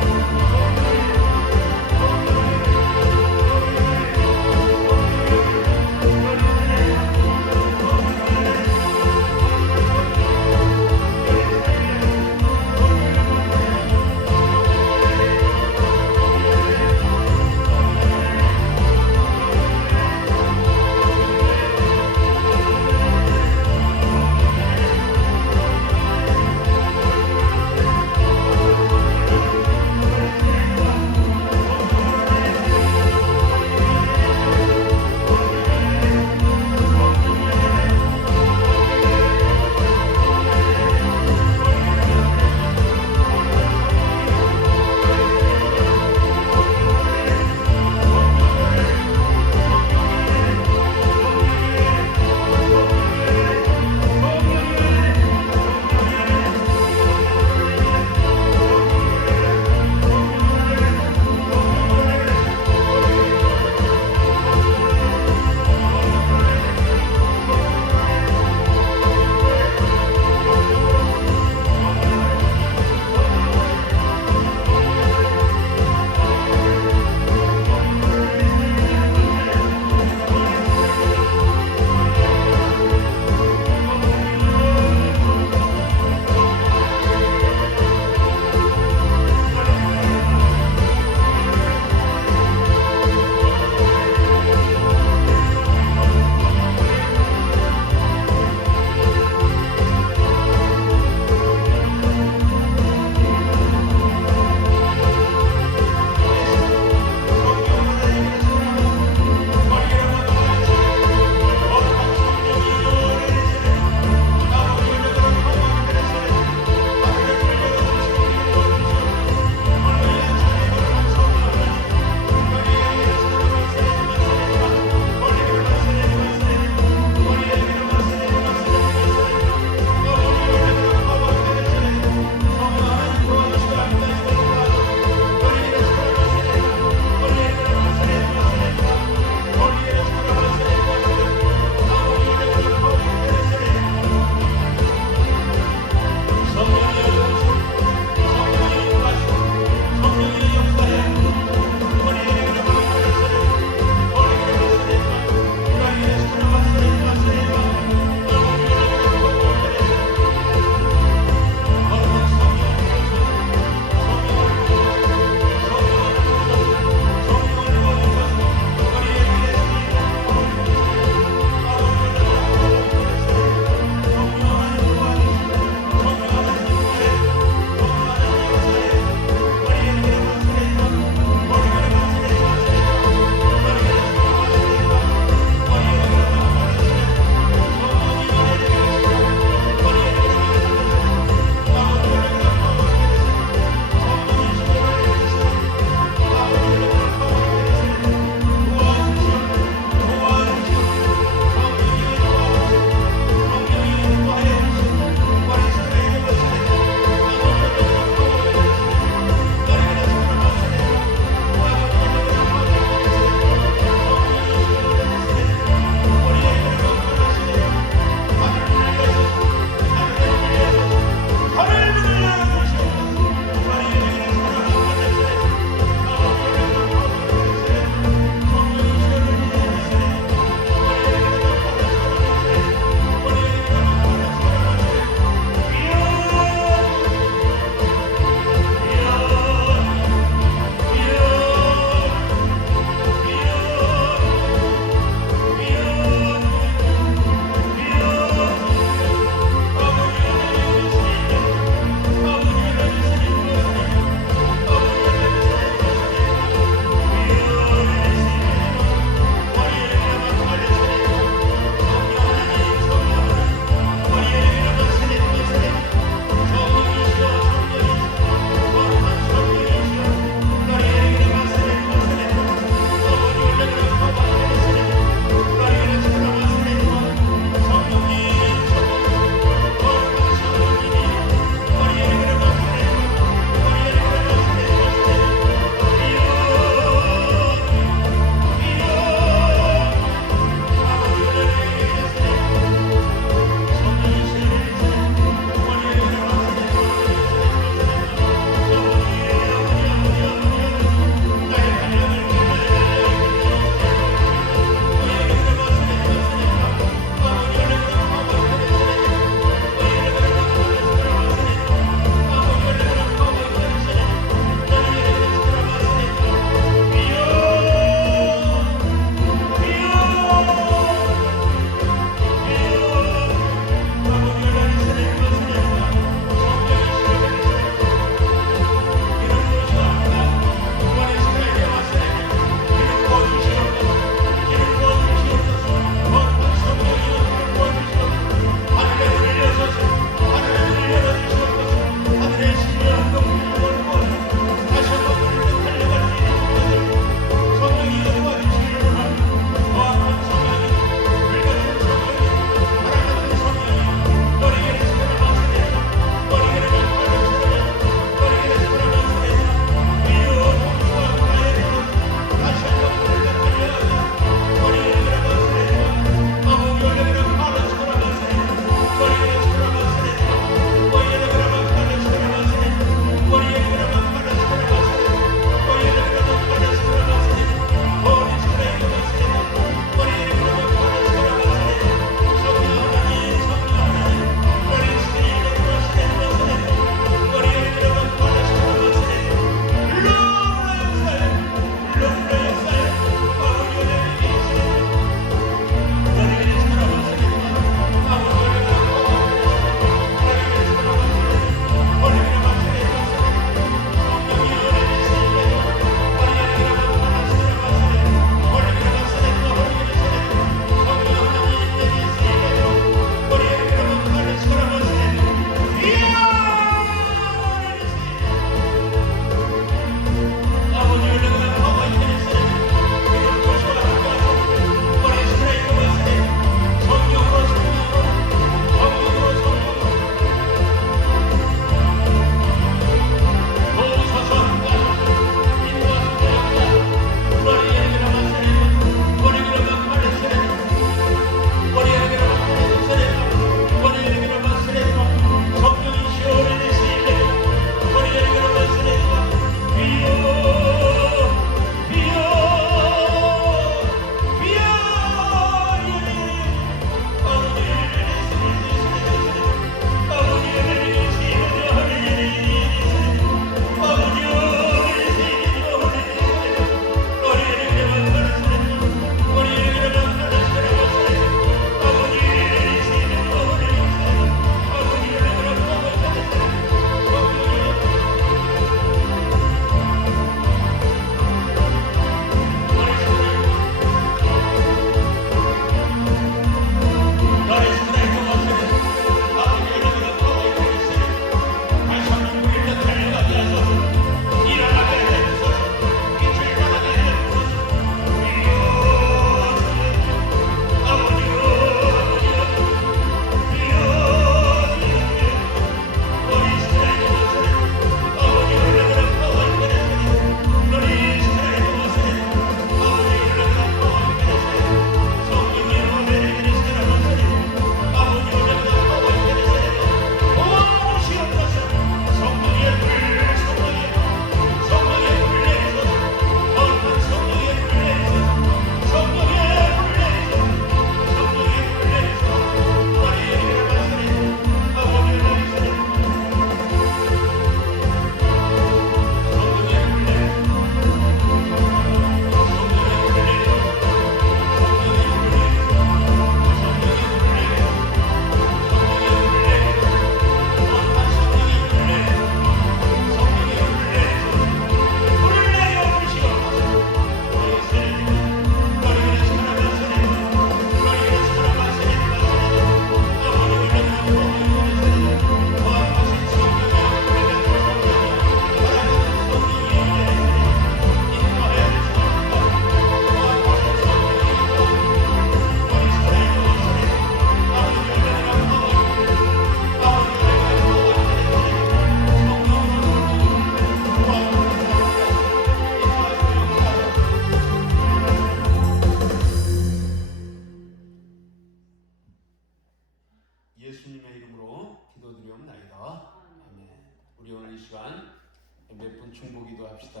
중보기도 합시다.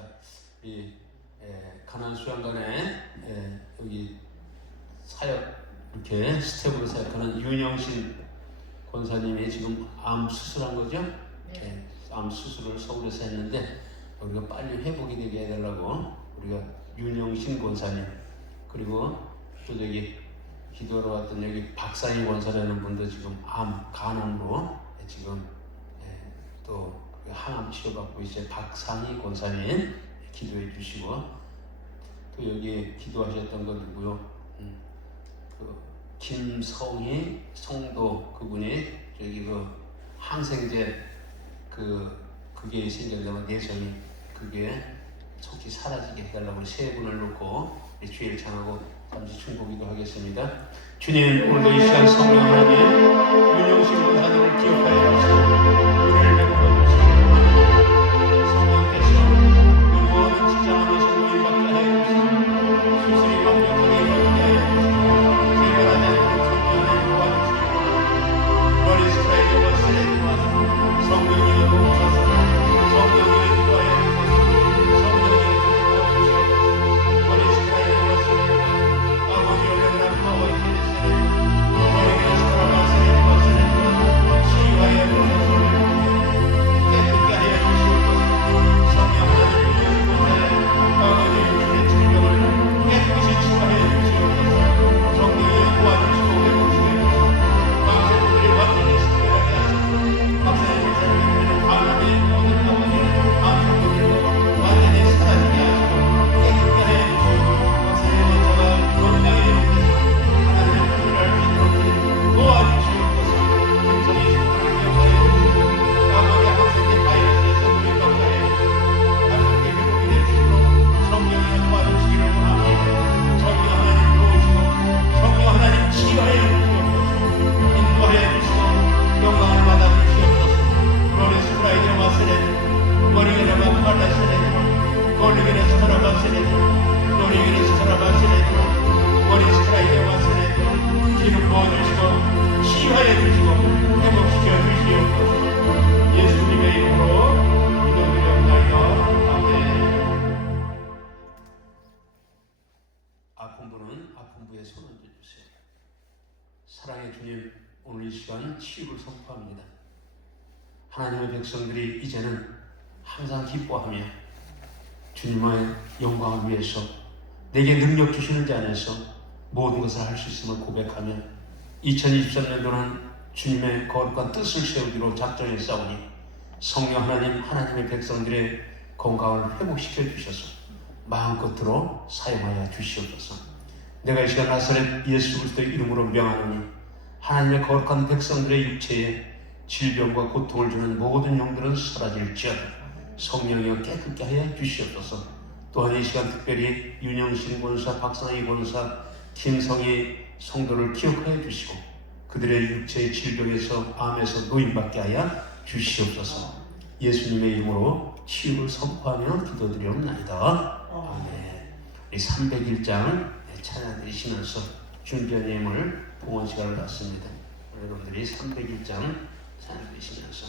이 가나안 수양관에 여기 사역 이렇게 스텝으로 사역하는 윤영신 권사님이 지금 암 수술한 거죠? 네. 암 수술을 서울에서 했는데 우리가 빨리 회복이 되게 해달라고 우리가 윤영신 권사님 그리고 또 저기 기도하러 왔던 여기 박상희 권사라는 분도 지금 간암으로 지금 또 항암 치료받고 있어요. 박상희 권사님 기도해 주시고 또 여기 기도하셨던 거 누구요? 그 김성희 성도 그분이 저기 그 항생제 그게 생겼다면 내성이 그게 속히 사라지게 해달라고 세 분을 놓고 주의를 청하고 잠시 충고기도 하겠습니다. 주님 오늘도 이 시간 성령 하나님 윤영신 권사님을 기억하여 주시고 은혜를 베풀어 주시기 바랍니다. 성령께서 그 모든 직장하면서 노인받게 하여 주시고 수술이 완벽하게 이루어지게 하여 주시고 제거하는 성령을 도와주시기 바랍니다. 머리 스트라이크와 세레드와 성령이 도우셔서 성령이 인도하여 주셔서 성령이 도와주시옵소서. 머리 스트라이크와 세레드와 아버지 열려라 파워 있게 머리가 스트라이크와 세레드와 치유하여 주셔서 깨끗게 하여 주시옵소서. 성령 하나님 주시옵소서. 아버지 육신의 질병을 깨끗이 치유하여 주시옵소서. 성령이 도와주시고 회복시켜 주시고 강세분들이 완전히 승리하게 하소서. 박사님 하나님 모든 아버지 암성들도 완전히 사라지게 하시고 깨끗게 하여 주시고 박사님 저가 건강에 이르셔서 하나님의 뜻을 알 수 있도록 도와주시옵소서. 김성희 식구를 기억하여 주시고 아버지 항생제 바이러스에서 노인받게 하여 주시고 항생제 회복이 되시고 성령이 도와주시기를 원합니다. 성령 하나님 도우시고 성령 하나님 치유하여 주시옵소서. 인도하여 주시고 영광을 받아 주시옵소서. 로레스 프라이드와 세레드 머리게라마 팔라 세레드 머리게라스 타라바 세레드 머리게라스 타라바 세레드 머리스 프라이드와 세레드 기름 부어주시고 치유하여 주시고 회복시켜 주시옵소서. 예수님의 이름으로 기도드렸나이다. 아멘. 아픈 분은 아픈 부에 손 얹어주세요. 사랑의 주님 오늘 이 시간 치유를 선포합니다. 하나님의 백성들이 이제는 항상 기뻐하며 주님의 영광을 위해서 내게 능력 주시는 자 안에서 모든 것을 할 수 있음을 고백하며 2023년도는 주님의 거룩한 뜻을 세우기로 작정했사오니 성령 하나님의 백성들의 건강을 회복시켜 주셔서 마음껏으로 사용하여 주시옵소서. 내가 이 시간 나사렛 예수 그리스도의 이름으로 명하노니 하나님의 거룩한 백성들의 육체에 질병과 고통을 주는 모든 영들은 사라질지어다. 성령이여 깨끗게 하여 주시옵소서. 또한 이 시간 특별히 윤영신 권사, 박상희 권사, 김성희 성도를 기억하여 주시고 그들의 육체의 질병에서 암에서 노인받게 하여 주시옵소서. 예수님의 이름으로 치유를 선포하며 기도드리옵나이다. 아멘. 우리 301장 찬양 드리시면서 준비한 예물 봉헌 시간을 갖습니다. 여러분들이 301장 찬양 드리시면서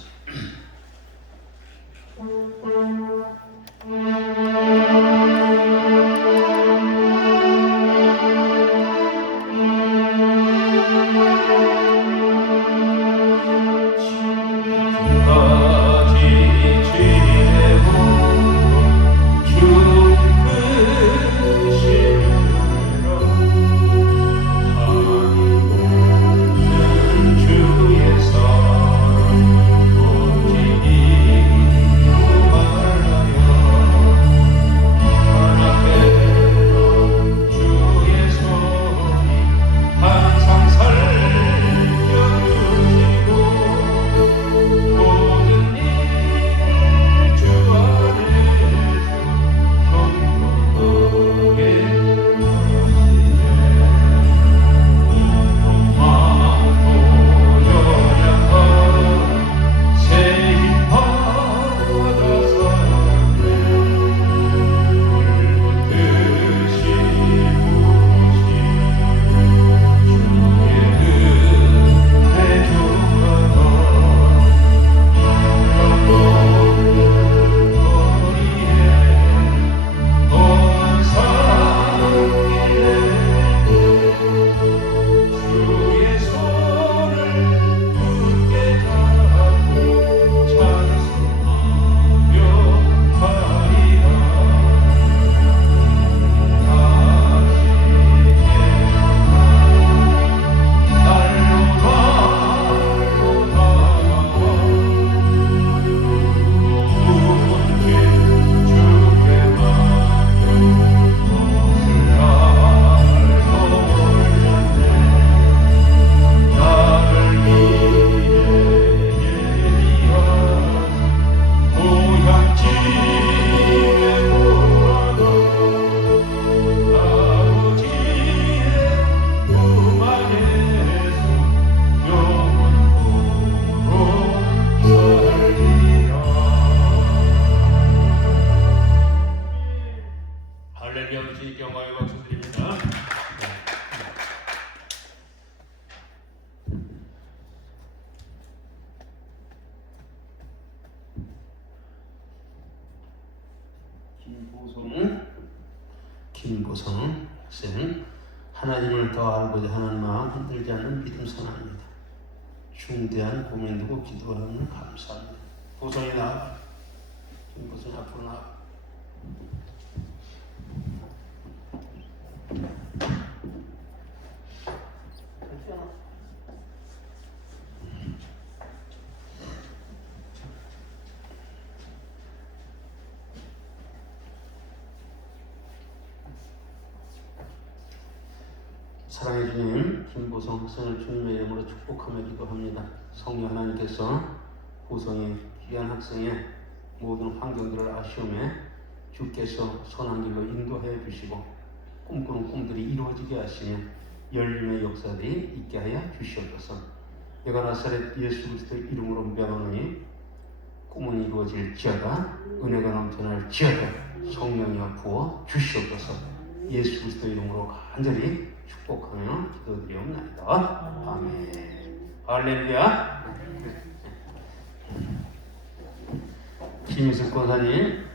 주의 사랑 오직 이 주님께 영광의 박수 드립니다. 김보성 학생, 하나님을 더 알고자 하는 마음 흔들지 않는 믿음 선언입니다. 중대한 고민 두고 기도하는 감사합니다. 보성이 나와. 김보성이 앞으로 나와. 사랑해 주님, 김보성 학생을 주님의 이름으로 축복하며 기도합니다. 성령 하나님께서 보성이 귀한 학생의 모든 환경들을 아시오매 주께서 선한 길로 인도하여 주시고 꿈꾸는 꿈들이 이루어지게 하시며 열림의 역사들이 있게 하여 주시옵소서. 내가 나사렛 예수 그리스도의 이름으로 명하노니 꿈은 이루어질지어다, 은혜가 넘쳐날지어다, 성령이여 부어 주시옵소서. 예수 그리스도의 이름으로 간절히 축복하며 기도드리옵나이다. 아멘. 할렐루야. 김희숙 권사님,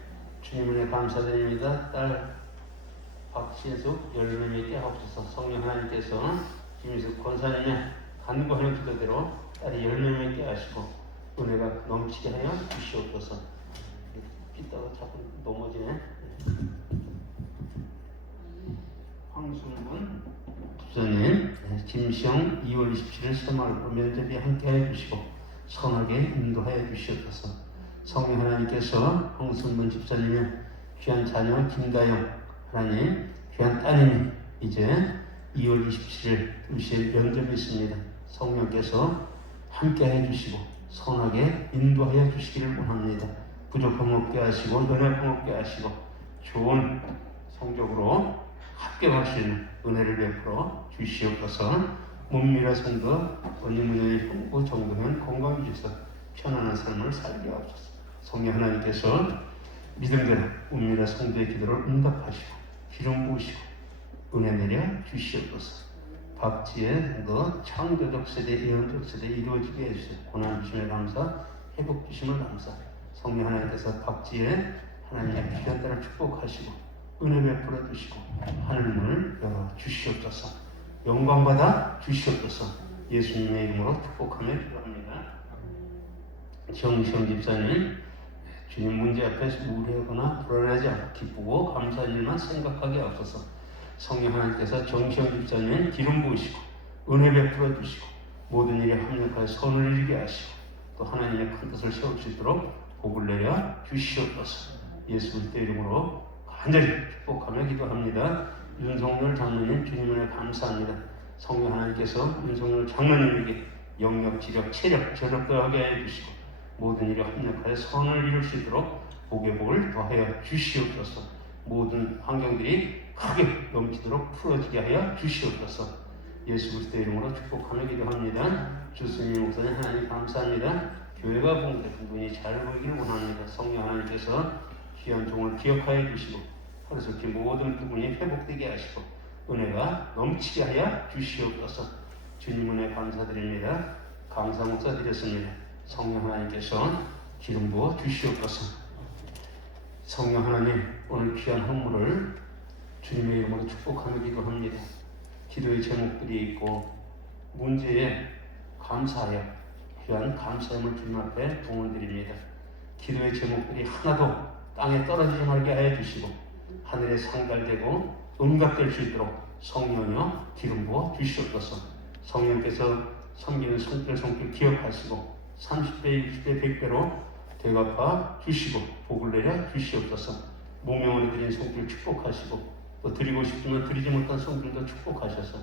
주님 은혜 감사드립니다. 딸 박신숙 열매 맺게 하옵소서. 성령 하나님께서 김희숙 권사님의 간구하는 기도대로 딸이 열매 맺게 하시고 은혜가 넘치게 하여 주시옵소서. 삐다가 자꾸 넘어지네. 황순분 부장님, 김시영 2월 27일 새마을로 면접에 함께하여 주시고 선하게 인도하여 주시옵소서. 성령 하나님께서 황순분 집사님의 귀한 자녀 김가영 하나님, 귀한 따님이 이제 2월 27일 2시에 면접이 있습니다. 성령께서 함께하여 주시고 선하게 인도하여 주시기를 원합니다. 부족함 없게 하시고 연약함 없게 하시고 좋은 성적으로 합격할 수 있는 은혜를 베풀어 주시옵소서. 문미라 성도 언니문의 형부 정도면 건강 유지서 편안한 삶을 살게 하옵소서. 성령 하나님께서 믿음대로 문미라 성도의 기도를 응답하시고 기름 부으시고 은혜 내려 주시옵소서. 박지의 너 창조적 세대, 예언적 세대 이루어지게 해주세요. 고난 주심에 감사, 회복 주심을 감사. 성령 하나님께서 박지의 하나님의 귀한 딸을 축복하시고 은혜 베풀어 주시고 하늘문을 열어 주시옵소서. 영광받아 주시옵소서. 예수님의 이름으로 축복하며 기도합니다. 정시영 집사님, 주님 문제 앞에서 우울하거나 불안하지 않고 기쁘고 감사한 일만 생각하게 하옵소서. 성령 하나님께서 정시영 집사님 기름 부으시고 은혜 베풀어 주시고 모든 일에 합력하여 선을 이루게 하시고 또 하나님의 큰 뜻을 세울 수 있도록 복을 내려 주시옵소서. 예수 그리스도의 이름으로 간절히 축복하며 기도합니다. 윤석열 장로님, 주님 은혜 감사합니다. 성령 하나님께서 윤석열 장로님에게 영역, 지력, 체력, 저력 더하게 해주시고 모든 일에 합력하여 선을 이룰 수 있도록 복의 복을 더하여 주시옵소서. 모든 환경들이 크게 넘치도록 풀어지게 하여 주시옵소서. 예수 그리스도의 이름으로 축복하며 기도합니다. 주스님 목사님 하나님 감사합니다. 교회가 봉대 분분히 잘 보이기를 원합니다. 성령 하나님께서 귀한 종을 기억하여 주시고 그래서 이렇게 모든 부분이 회복되게 하시고 은혜가 넘치게 하여 주시옵소서. 주님 은혜 감사드립니다. 감사 목사 드렸습니다. 성령 하나님께서 기름 부어 주시옵소서. 성령 하나님, 오늘 귀한 헌물을 주님의 이름으로 축복하며 기도합니다. 기도의 제목들이 있고 문제에 감사하여 귀한 감사함을 주님 앞에 동원드립니다. 기도의 제목들이 하나도 땅에 떨어지지 말게 하여 주시고 하늘에 상달되고 응답될 수 있도록 성령이여 기름 부어 주시옵소서. 성령께서 섬기는 성길 기억하시고 30배, 60배, 100배로 되갚아 주시고 복을 내려 주시옵소서. 무명으로 드린 성길 축복하시고 또 드리고 싶으면 드리지 못한 성길도 축복하셔서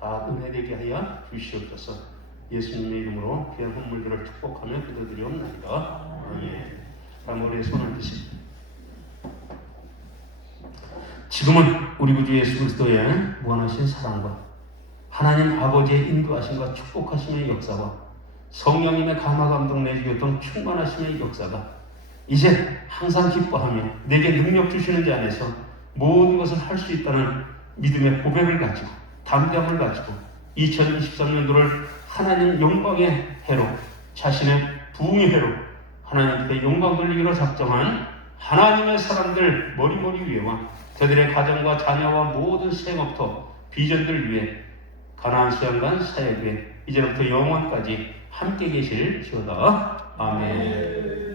다 은혜되게 하여 주시옵소서. 예수님의 이름으로 귀한 헌물들을 축복하며 기도드리옵나이다. 아멘. 아무리 손을 드십니다. 지금은 우리 구주 예수 그리스도의 무한하신 사랑과 하나님 아버지의 인도하심과 축복하심의 역사와 성령님의 감화 감동 내주 교통 충만하심의 역사가 이제 항상 기뻐하며 내게 능력 주시는 자 안에서 모든 것을 할 수 있다는 믿음의 고백을 가지고 담대함을 가지고 2023년도를 하나님 영광의 해로, 자신의 부흥의 해로 하나님께 영광 돌리기로 작정한 하나님의 사람들 머리머리 위에와 그들의 가정과 자녀와 모든 생업터 비전들 위해 가나안 수양관 사역에 이제부터 영원까지 함께 계실 지어다. 아멘.